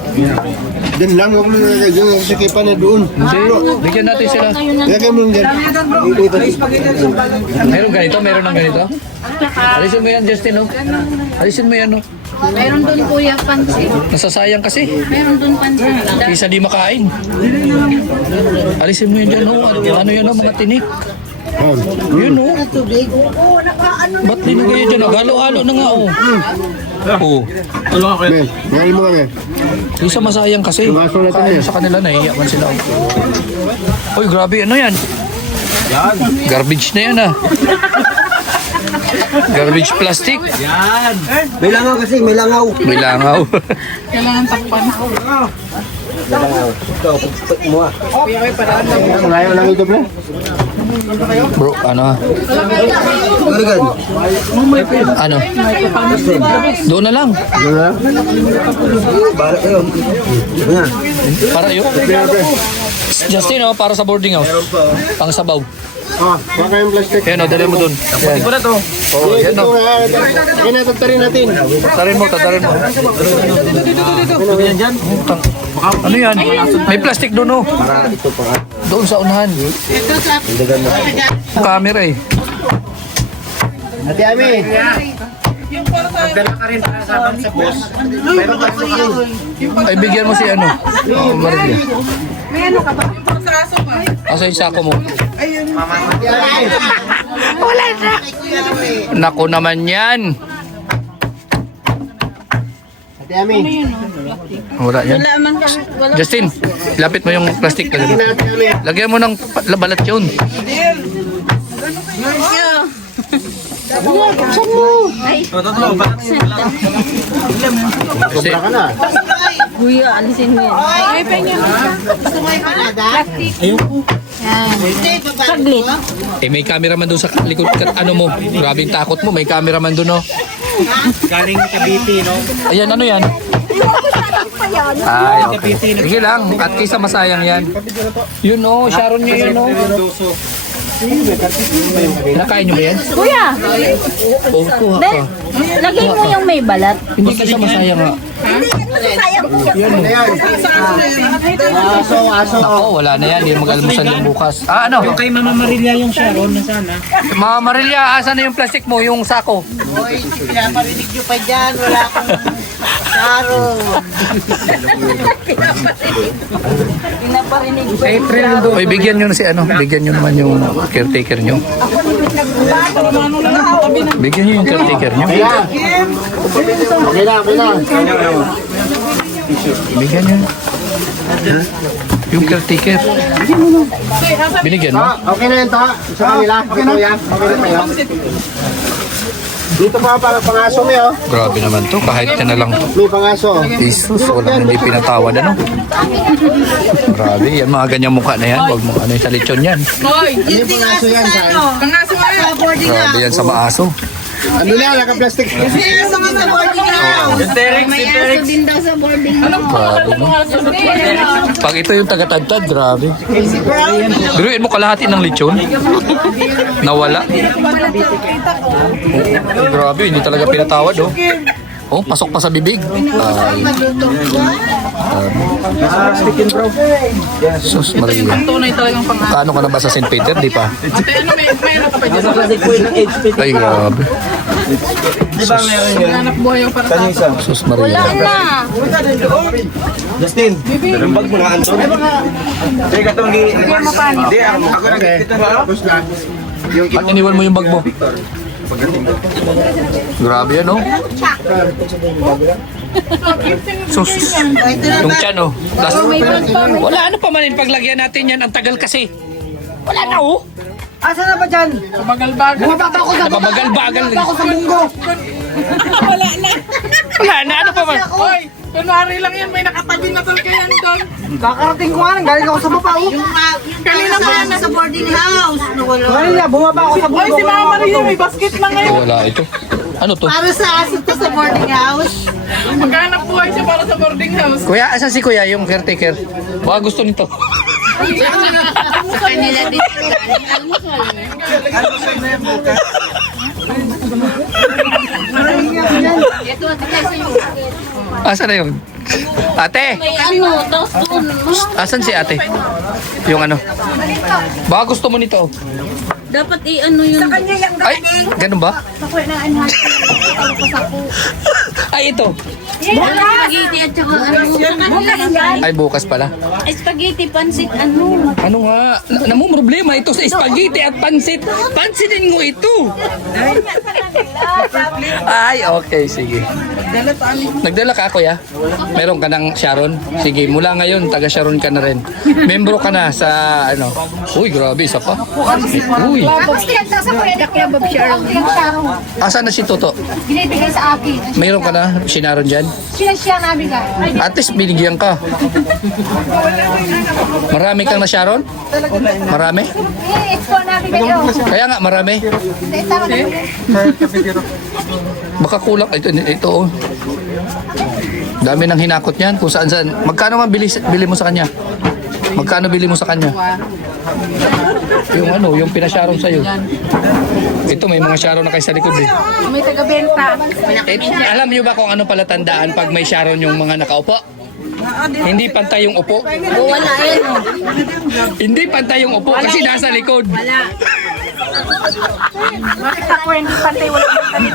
Diyan lang, huwag mo nalagay dyan. Sa kipa na doon. Hindi, bigyan natin sila. Lagay mo dyan. May spaghetti sa balag. Meron ganito? Meron ng ganito? Alisin mo yan, Justin, oh. Alisin mo yan, oh. Meron doon, Kuya, pansit. Nasasayang kasi. Meron doon pansit. Isa di makain. Alisin mo yan dyan, oh. Ano yan, oh, mga tinik. Yun, oh. Ba't linagay yan dyan, oh? Halo-halo na nga, oh. Oo. Ben, ngayon mo kami. Isa masayang kasi. Kaya sa kanila, nahihiya man sila. Uy, grabe, ano yan? Garbage na yan ah. Garbage plastic. May langaw kasi, may langaw. May langaw. Kailangan takpan. Ngayon lang ito, pre. Bro, ano ah? Ano? Doon na lang. Para yun. Justin, oh, para sa boarding house. Pang sabaw. Baka yung plastic. Yan, oh, dali mo doon. Yan. Ito na to. Oh, yan, oh. Kaya natatarin natin. Tatarin mo. Ano yan? May plastic doon, oh. Doon sa unahan. Camera eh. Ate Ami. Ay, bigyan mo si ano. Oh, Maria. May ano ka ba? Asa yung sako mo? Wala na. Nako naman yan. Ate Ami. Wala yan. Justin, lapit mo yung plastic. Lagyan mo ng balat yun. Kasi, Kuya, alisin mo yan. Ay, pengen mo siya. Gusto mo yung plastic? Saglit. eh, may cameraman doon sa likod. Ano mo? Grabing takot mo. May cameraman doon, oh. Galing Cavite, no? Ayan, ano yan? Ay, okay. Sige lang. At kaysa masayang yan. Yun, oh. Sharon nyo yun, oh. Nakain nyo ba yan? Kuya, Oh, kuha Ben, ka. lagay mo yung may balat. Hindi kaysa masayang nga. Aso. Ako, wala na yan. Hindi mag-almusan yung bukas. Ah, ano? Kay Mama Maria yung Sharon na sana. Mga Marilya, asan na yung plastic mo? Yung sako? Hoy, pinaparinig nyo pa dyan. Wala akong Sharon. Pinaparinig ko. Oy, bigyan nyo na si ano. Bigyan nyo naman yung caretaker nyo. Bigyan nyo yung caretaker nyo. Okay na. Bigyan nyo. Yung caretaker. Binigyan mo? Okay na yun, ta. Sa kanila. Okay na yan. Okay na tayo. Dito pa para pangaso mo, oh. Grabe naman to. Kahit yan na lang. May pangaso. Jesus, walang hindi pinatawad ano. Grabe, yan mga ganyang mukha na yan. Huwag mo ano yung sa lechon yan. May pangaso yan, sa Pangaso nga yan. Grabe yan sa maaso. ano na, naka-plastic. Sino sa mga boarding house? May aso din daw sa boarding house. Grabe no. Pag ito yung taga-tagtad, grabe. Biruin mo kalahati ng lechon. Nawala. Oh, grabe, hindi talaga pinatawad oh. Oh, pasok pa sa bibig. Sus Maria. Tunay talagang pangaso. Kaano ka na ba sa St. Peter? Di pa? Ate, ano may ano ka pa dyan? Ay, grabe. Anak buhay yung para sa Sus Maria. Na. Justin, bag mo na Anton. Sige ka itong Hindi, ako na dito ba? At iniwan mo yung bag mo. Grabe yan, oh. Sus. Yung tiyan, oh. Wala, ano pa man yung paglagyan natin yan. Ang tagal kasi. Wala na, oh. Asa na ba dyan? bagal-bagal. Nababagal-bagal. Ako sa munggo. Wala na, ano pa man. Hoy, kunwari lang yan. May nakatabi na talaga yan doon. Kakarating ko nga, galing ako sa baba. Kanina pa yan. Sa boarding house. Nawala. Maria, bumaba ako sa Hoy, bunggo. si Mama Maria may basket na ngayon. Wala ito. Ano to? Para sa aso to sa boarding house. Maghanap buhay siya para sa boarding house. Kuya, asan si Kuya, yung caretaker? Baka gusto nito. Sa kanila din. Ito, ate, kasi yung... Asan na yun? Ate! May ano, tapos doon. Asan si ate? Yung ano? Baka gusto mo nito. Dapat i-ano yun. Sa kanya yung Ay, ganun ba? Ako na anhan. Ay, ito. Spaghetti at saka ano. Ay, bukas pala. Spaghetti, pansit, ano. Ano nga? Namong problema ito sa spaghetti at pansit. Pansinin mo ito. Ay, okay, sige. Nagdala ka, kuya? Meron ka ng Sharon? Sige, mula ngayon, taga Sharon ka na rin. Membro ka na sa, ano. Uy, grabe, isa pa. Uy. Tapos tinagsa sa kuya kaya Bob Sharon. Asan na si Toto? Binibigay sa akin. Mayroon ka na Shinaron dyan? Siya nabigay. At least binigyan ka. Marami kang na Sharon? Marami? Ito nabigay yun. Kaya nga, marami. Ito nabigay. Baka kulang. Ito oh. Dami ng hinakot niyan. Kung saan saan. Magkano man bili mo sa kanya? Magkano bili mo sa kanya? Yung ano, yung pinasharon sa'yo. Ito, may mga sharon na kayo sa likod eh. May taga-benta. Alam niyo ba kung ano pala tandaan pag may sharon yung mga nakaupo? Hindi pantay yung upo. Wala yan. Hindi pantay yung upo kasi nasa likod. Bakit ako hindi pantay? Wala pantay.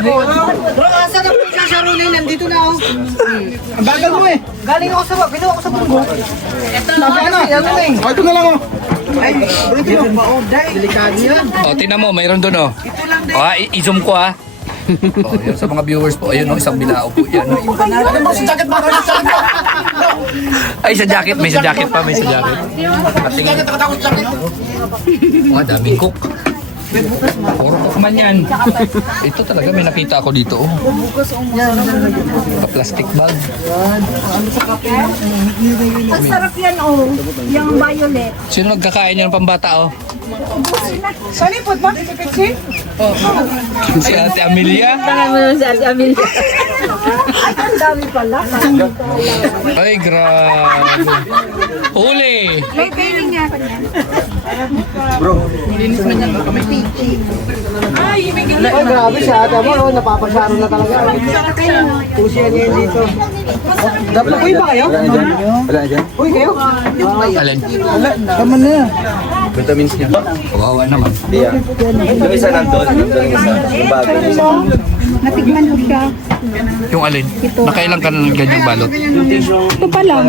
Bro, asa na po siya Sharonin? Nandito na ako. Ang bagal mo eh. Galing ako sa baba. Ginawa ko sa bunggo. Ito na lang oh. Ay, delikado yan. O, tinan mo, mayroon doon o. O, i-zoom ko ha. O, yun, sa mga viewers po, ayun o, isang bilao po yan. Ay, sa jacket, may sa jacket pa, may sa jacket. Patingin. O, daming cook. Puro cook man yan. Ito talaga, may nakita ako dito. Plastic bag. Ang sarap yan oh. Yung violet. Sino nagkakain yan ng pambata o? Salipot ba? Pipitsi? Si Ate Amelia. Ang dami pala. Ay, grabe. Huli. May feeling nga kanya. Ay, grabe siya. Tama, oh, napapasyaron na talaga. Pusiya niya yun dito. Dapat uy ba kayo? Wala dyan. Uy, kayo? Alin? Tama na yan. Vitamins niya. Kawawa naman. Iya. Yung isa nandun. Yung isa. Yung bago. Natigman mo siya. Yung alin? Nakailang ka na ng ganyang balot? Ito pa lang.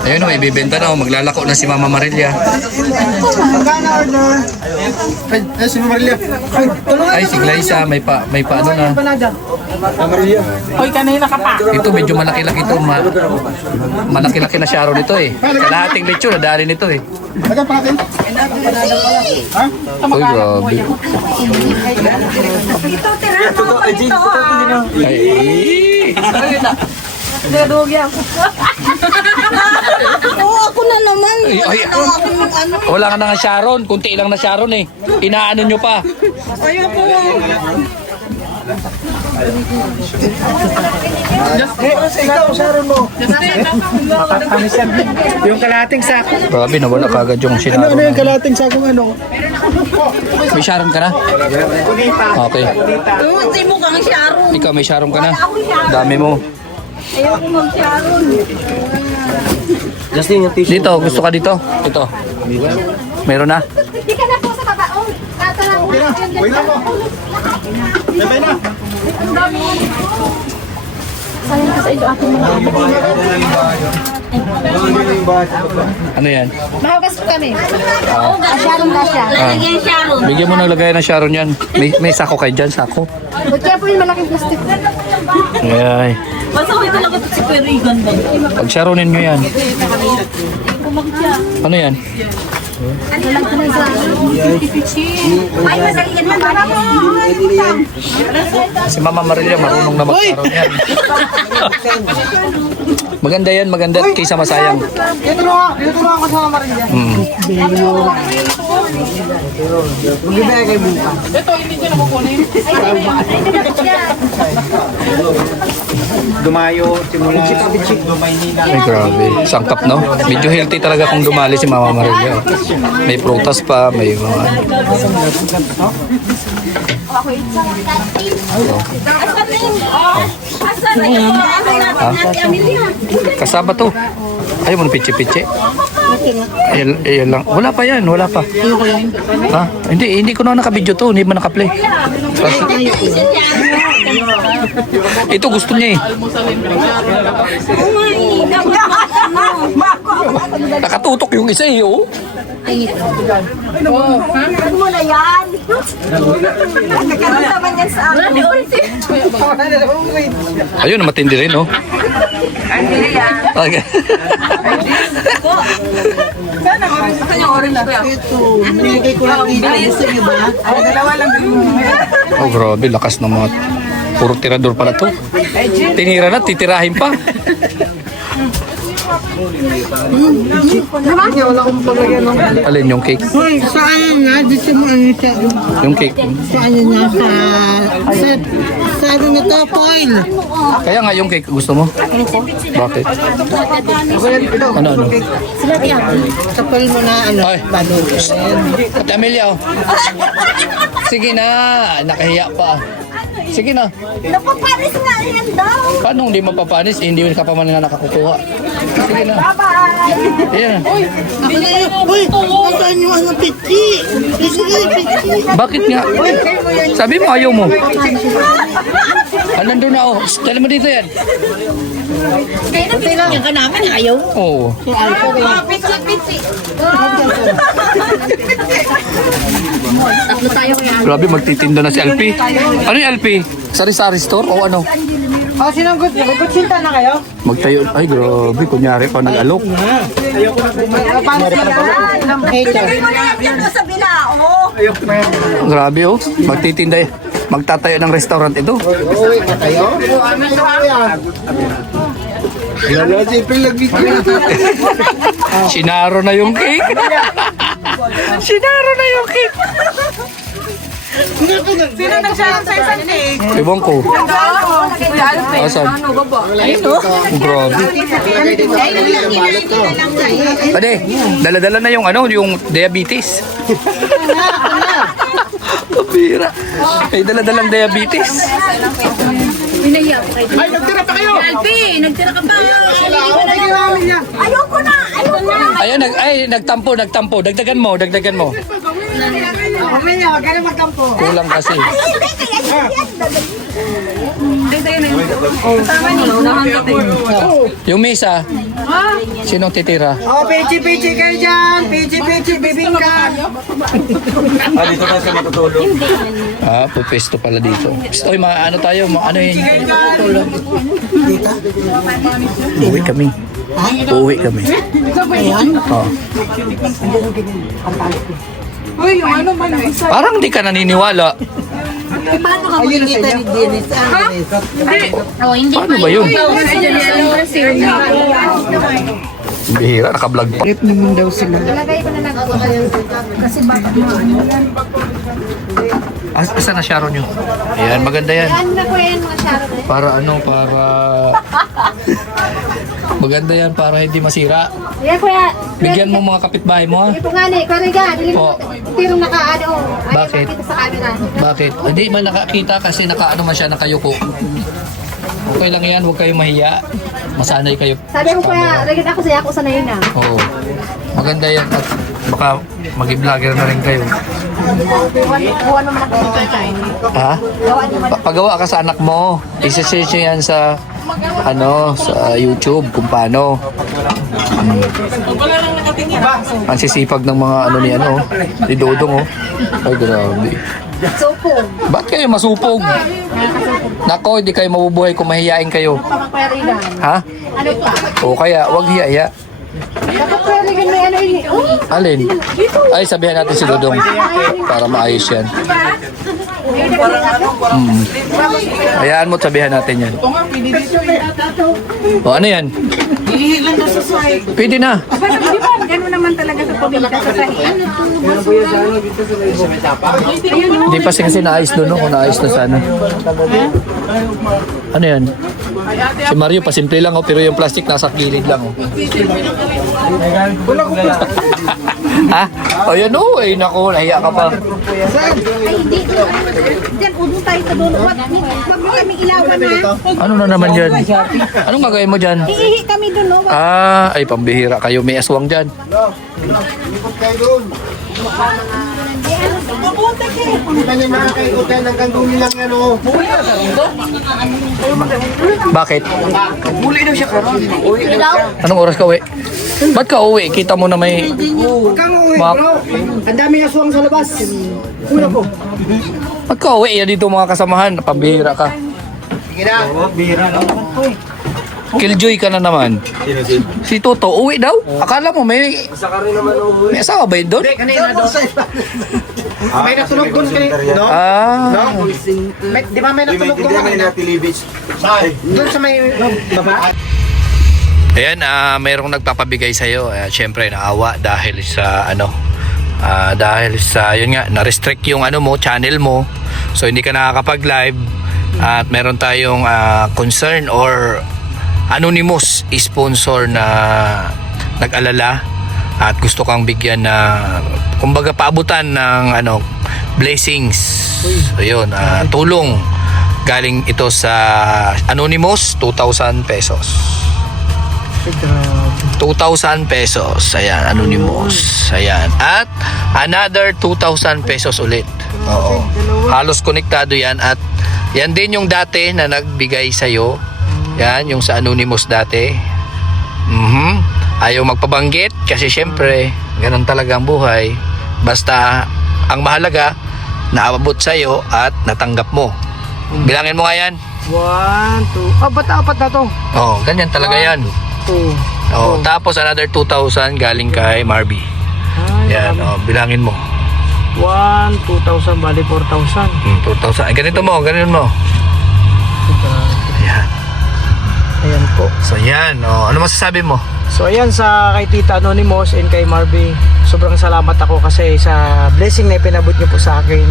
Ayun o, ibibenta na o. Maglalako na si Mama Marilia. Magkano order? Ay, si Maria. Ay, si Glyza, may pa ano na. Hoy, kanina ka pa. Ito, medyo malaki-laki ito. Malaki-laki na Sharon ito eh. Kalahating lechon, nadali nito eh. Magkano pa natin? Uy, grabe. Ay, Oo, ako na naman. ay, wala ka na nga Sharon. Kunti lang na Sharon eh. Inaano nyo pa. Ikaw, Sharon mo. Yung kalating sako. Grabe, nawala kagad yung Ano Sharon. yung kalating sakong ano? May Sharon ka na? Okay. Hindi mo kang Sharon. Ikaw, may Sharon ka na? Dami mo. Ayoko mag-Sharon. Justin, yung tissue. Dito, gusto ka dito? Ito. Meron na? Hindi ka na po sa baba. Oh, tatara mo. Wait lang mo. Bye na. Sayang ka sa ilo aking mga Ano yan? Mahugas po kami. Sharon na siya. Lalagyan Sharon. Bigyan mo ng lagayan ng Sharon yan. May sako kayo dyan, sako. Huwag kaya po yung malaking plastic. Ay. Basta ko talaga ito si Perigan ba? Pag Sharonin nyo yan. Ano yan? Ay, madali yan. Marami. Si Mama Marilia marunong na mag-Sharon yan. Maganda yan, maganda kaysa masayang. Dito na ako sa Maria. Magbibigay kay Buka. Ito, hindi ko na kukunin. dumayo, simula Maynila. Ay, grabe. Sangkap, no? Medyo healthy talaga kung dumali si Mama Maria. May prutas pa, may mga... Kasama to. Ayaw mo ng pichi-pichi. Ayan lang. Wala pa yan, wala pa. Ha? Hindi ko na nakabidyo to. Hindi ba nakaplay? Ito gusto niya eh. Nakatutok yung isa eh, oh. Ano mo na yan? Nagkaroon naman yan sa akin. Ayun, matindi rin, oh. Okay. Oh, grabe, lakas ng mga... Puro tirador pala to. Tinira na, titirahin pa. Alin yung cake? Hoy, saan na? Dito mo ang isa. Yung cake. Saan na sa ano na to, foil? Kaya nga yung cake, gusto mo? Bakit? Ano? Kapal mo na ano. Ay, Ate Amelia, oh. Sige na, nakahiya pa. Sige na. Napapanis nga yan daw. Paano hindi mapapanis? Hindi ka pa man na nakakukuha. Sige na. Bye-bye. Ayan na. Ako na yun. Hoy, saan yung ano, pichi? Bakit nga? Sabi mo ayaw mo. Nandun na, oh. Dali mo dito yan. Kaya na pinangyan ka namin, ayaw. Oo. Pichi-pichi. Tatlo tayo kaya. Grabe, magtitinda na si Alpi. Ano yung Alpi? Sari-sari store o ano? Sinanggot niyo. Magkutsinta na kayo? Magtayo. Ay, grabe. Kunyari pa nag-alok. Paano sila? Ilagay mo na yan dyan mo sa bilao. Grabe, oh. Magtitinda. Magtatayo ng restaurant ito. Sinaro na yung cake. Sinaro na yung cake. Sino nagsalang sa isang cake? Ewan ko. Asan? Grabe. Pwede, dala-dala na yung ano, yung diabetes. Kapira. Ay, dala-dalang diabetes. Ay, nagtira pa kayo! Alpi, nagtira ka pa. Ayoko na! Ayan, nagtampo. Dagdagan mo. Mamaya, wag ka na magkampo. Kulang kasi. Yung mesa, sinong titira? Oh, pichi-pichi kayo dyan! Pichi-pichi, bibingka! Ah, pupesto pala dito. Oy, ano tayo? Ano yun? Uwi kami. Oh. Uy, yung ano man yung isa? Parang di ka naniniwala. Paano ka makikita ni Dennis? Oh, hindi Paano ba yun? Bihira, naka-vlog pa. Trip naman daw sila. Ilagay ko na lang ako kasi baka Asa na Sharon yun? Ayan, maganda yan. ano na ko yan mga Sharon eh. Para maganda yan para hindi masira. Yan kuya. Bigyan mo mga kapitbahay mo, ha? Ito nga ni, kariga. Oh. Tirong nakaano. Bakit? Kita sa camera. Bakit? Hindi man nakakita kasi nakaano man siya, nakayuko. Okay lang yan, huwag kayong mahiya. Masanay kayo. Sabi ko kuya, rigid ako sa ako sanayin na. Oo. Maganda yan at baka mag-vlogger na rin kayo. Buwan naman ako ng China. Ha? Pagawa ka sa anak mo. Isa-share nyo yan sa sa YouTube kung paano. Ang sisipag ng mga ni Dodong, oh. Ay, grabe. Supong. Ba't kayo masupog? Nako, hindi kayo mabubuhay kung mahihain kayo. Pangparigan. Ha? Ano pa? O kaya, wag hiya-hiya. Dapat parigan may ano ini. Oh, Alin? Ay, sabihan natin si Dodong para maayos yan. Hayaan mo, sabihan natin yan. O, ano yan? Hihilan na sa side. Pwede na. Gano'n naman talaga sa pamilya sa sahihan. Hindi pa kasi naayos doon, no? Kung naayos na sana. Ano yan? Si Mario, pasimple lang, oh, pero yung plastic nasa gilid lang. Oh. Ha? O yan, oh, ay nako, nahiya ka pa. Ay, hindi. Diyan, udong tayo sa dulo. Wag mo kami ilawan ha. Ano na naman dyan? Anong gagawin mo dyan? Iihi kami doon, no? Ay, pambihira kayo, may aswang dyan. Kanya nakakaikutan hanggang dumi lang yan oh. Bakit? Muli daw siya karon. Anong oras ka uwi? Ba't ka uwi? Kita mo na may... Kang uwi, Mak- bro. Ang daming aswang sa labas. Una po. Ba't ka uwi? Yan dito mga kasamahan, pambihira ka. Sige na. Killjoy ka na naman. Si Toto, uwi daw? Akala mo may... May asawa ba yun doon? Kanina doon. May natulog doon kanina. No? Ah. Di ba may natulog doon kanina? Doon sa may baba? Ayan, mayroong nagpapabigay sa'yo. Siyempre, naawa dahil sa dahil sa, yun nga, na-restrict yung mo, channel mo. So, hindi ka nakakapag-live. At meron tayong concern or anonymous sponsor na nag-alala at gusto kang bigyan na kumbaga paabutan ng blessings. So, yun, tulong. Galing ito sa anonymous, 2,000 pesos. 2,000 pesos. Ayan, anonymous. Ayan. At another 2,000 pesos ulit. Oo. Halos konektado yan. At yan din yung dati na nagbigay sa'yo. Yan, yung sa anonymous dati. Ayaw magpabanggit kasi syempre, ganun talaga ang buhay. Basta, ang mahalaga, naabot sa'yo at natanggap mo. Bilangin mo nga yan. 1, 2. Ba't apat na to? Oo, ganyan talaga yan. 2. Oh, tapos another 2,000 galing kay Marby. Yan, bilangin mo. 1, 2,000, bali 4,000. 2,000. Ay, ganito mo, ganun mo. Ayan. Ayan po. So, yan. Ano masasabi mo? So ayan, sa kay Tita Anonymous and kay Marby, sobrang salamat ako kasi sa blessing na ipinabot niyo po sa akin.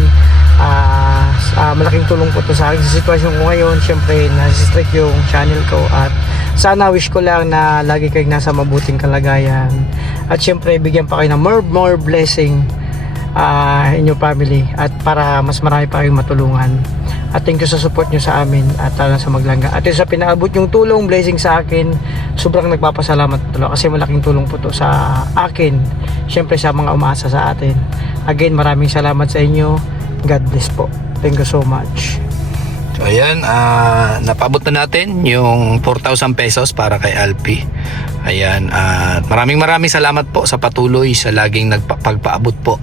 Malaking tulong po to sa akin sa sitwasyon ko ngayon. Syempre, nasistrict yung channel ko at sana wish ko lang na lagi kayong nasa mabuting kalagayan. At syempre, bigyan pa kayo ng more blessing in your family at para mas marami pa kayong matulungan. At thank you sa support nyo sa amin at sa Maglangga. At sa pinaabot yung tulong, blessing sa akin, sobrang nagpapasalamat po kasi malaking tulong po to sa akin. Syempre sa mga umaasa sa atin. Again, maraming salamat sa inyo. God bless po. Thank you so much. So, ayan. Napabot na natin yung 4,000 pesos para kay Alpi. Ayan. Maraming salamat po sa patuloy sa laging nagpagpaabot po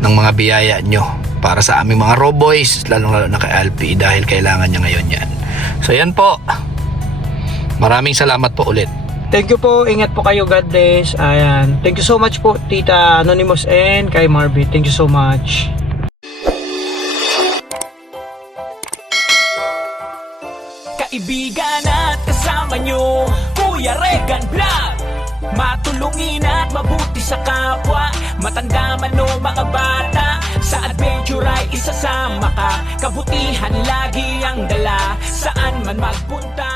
ng mga biyaya nyo para sa aming mga Roboys, lalo na kay Alpi dahil kailangan niya ngayon yan. So yan po, maraming salamat po ulit. Thank you po, ingat po kayo, God bless. Ayan. Thank you so much po Tita Anonymous and kay Marby. Thank you so much. Kaibigan at kasama nyo, Kuya Regan Vlog. Matulungin at mabuti sa kapwa, matanda man o mga bata. Sa adventure ay isasama ka, kabutihan lagi ang dala, saan man magpunta.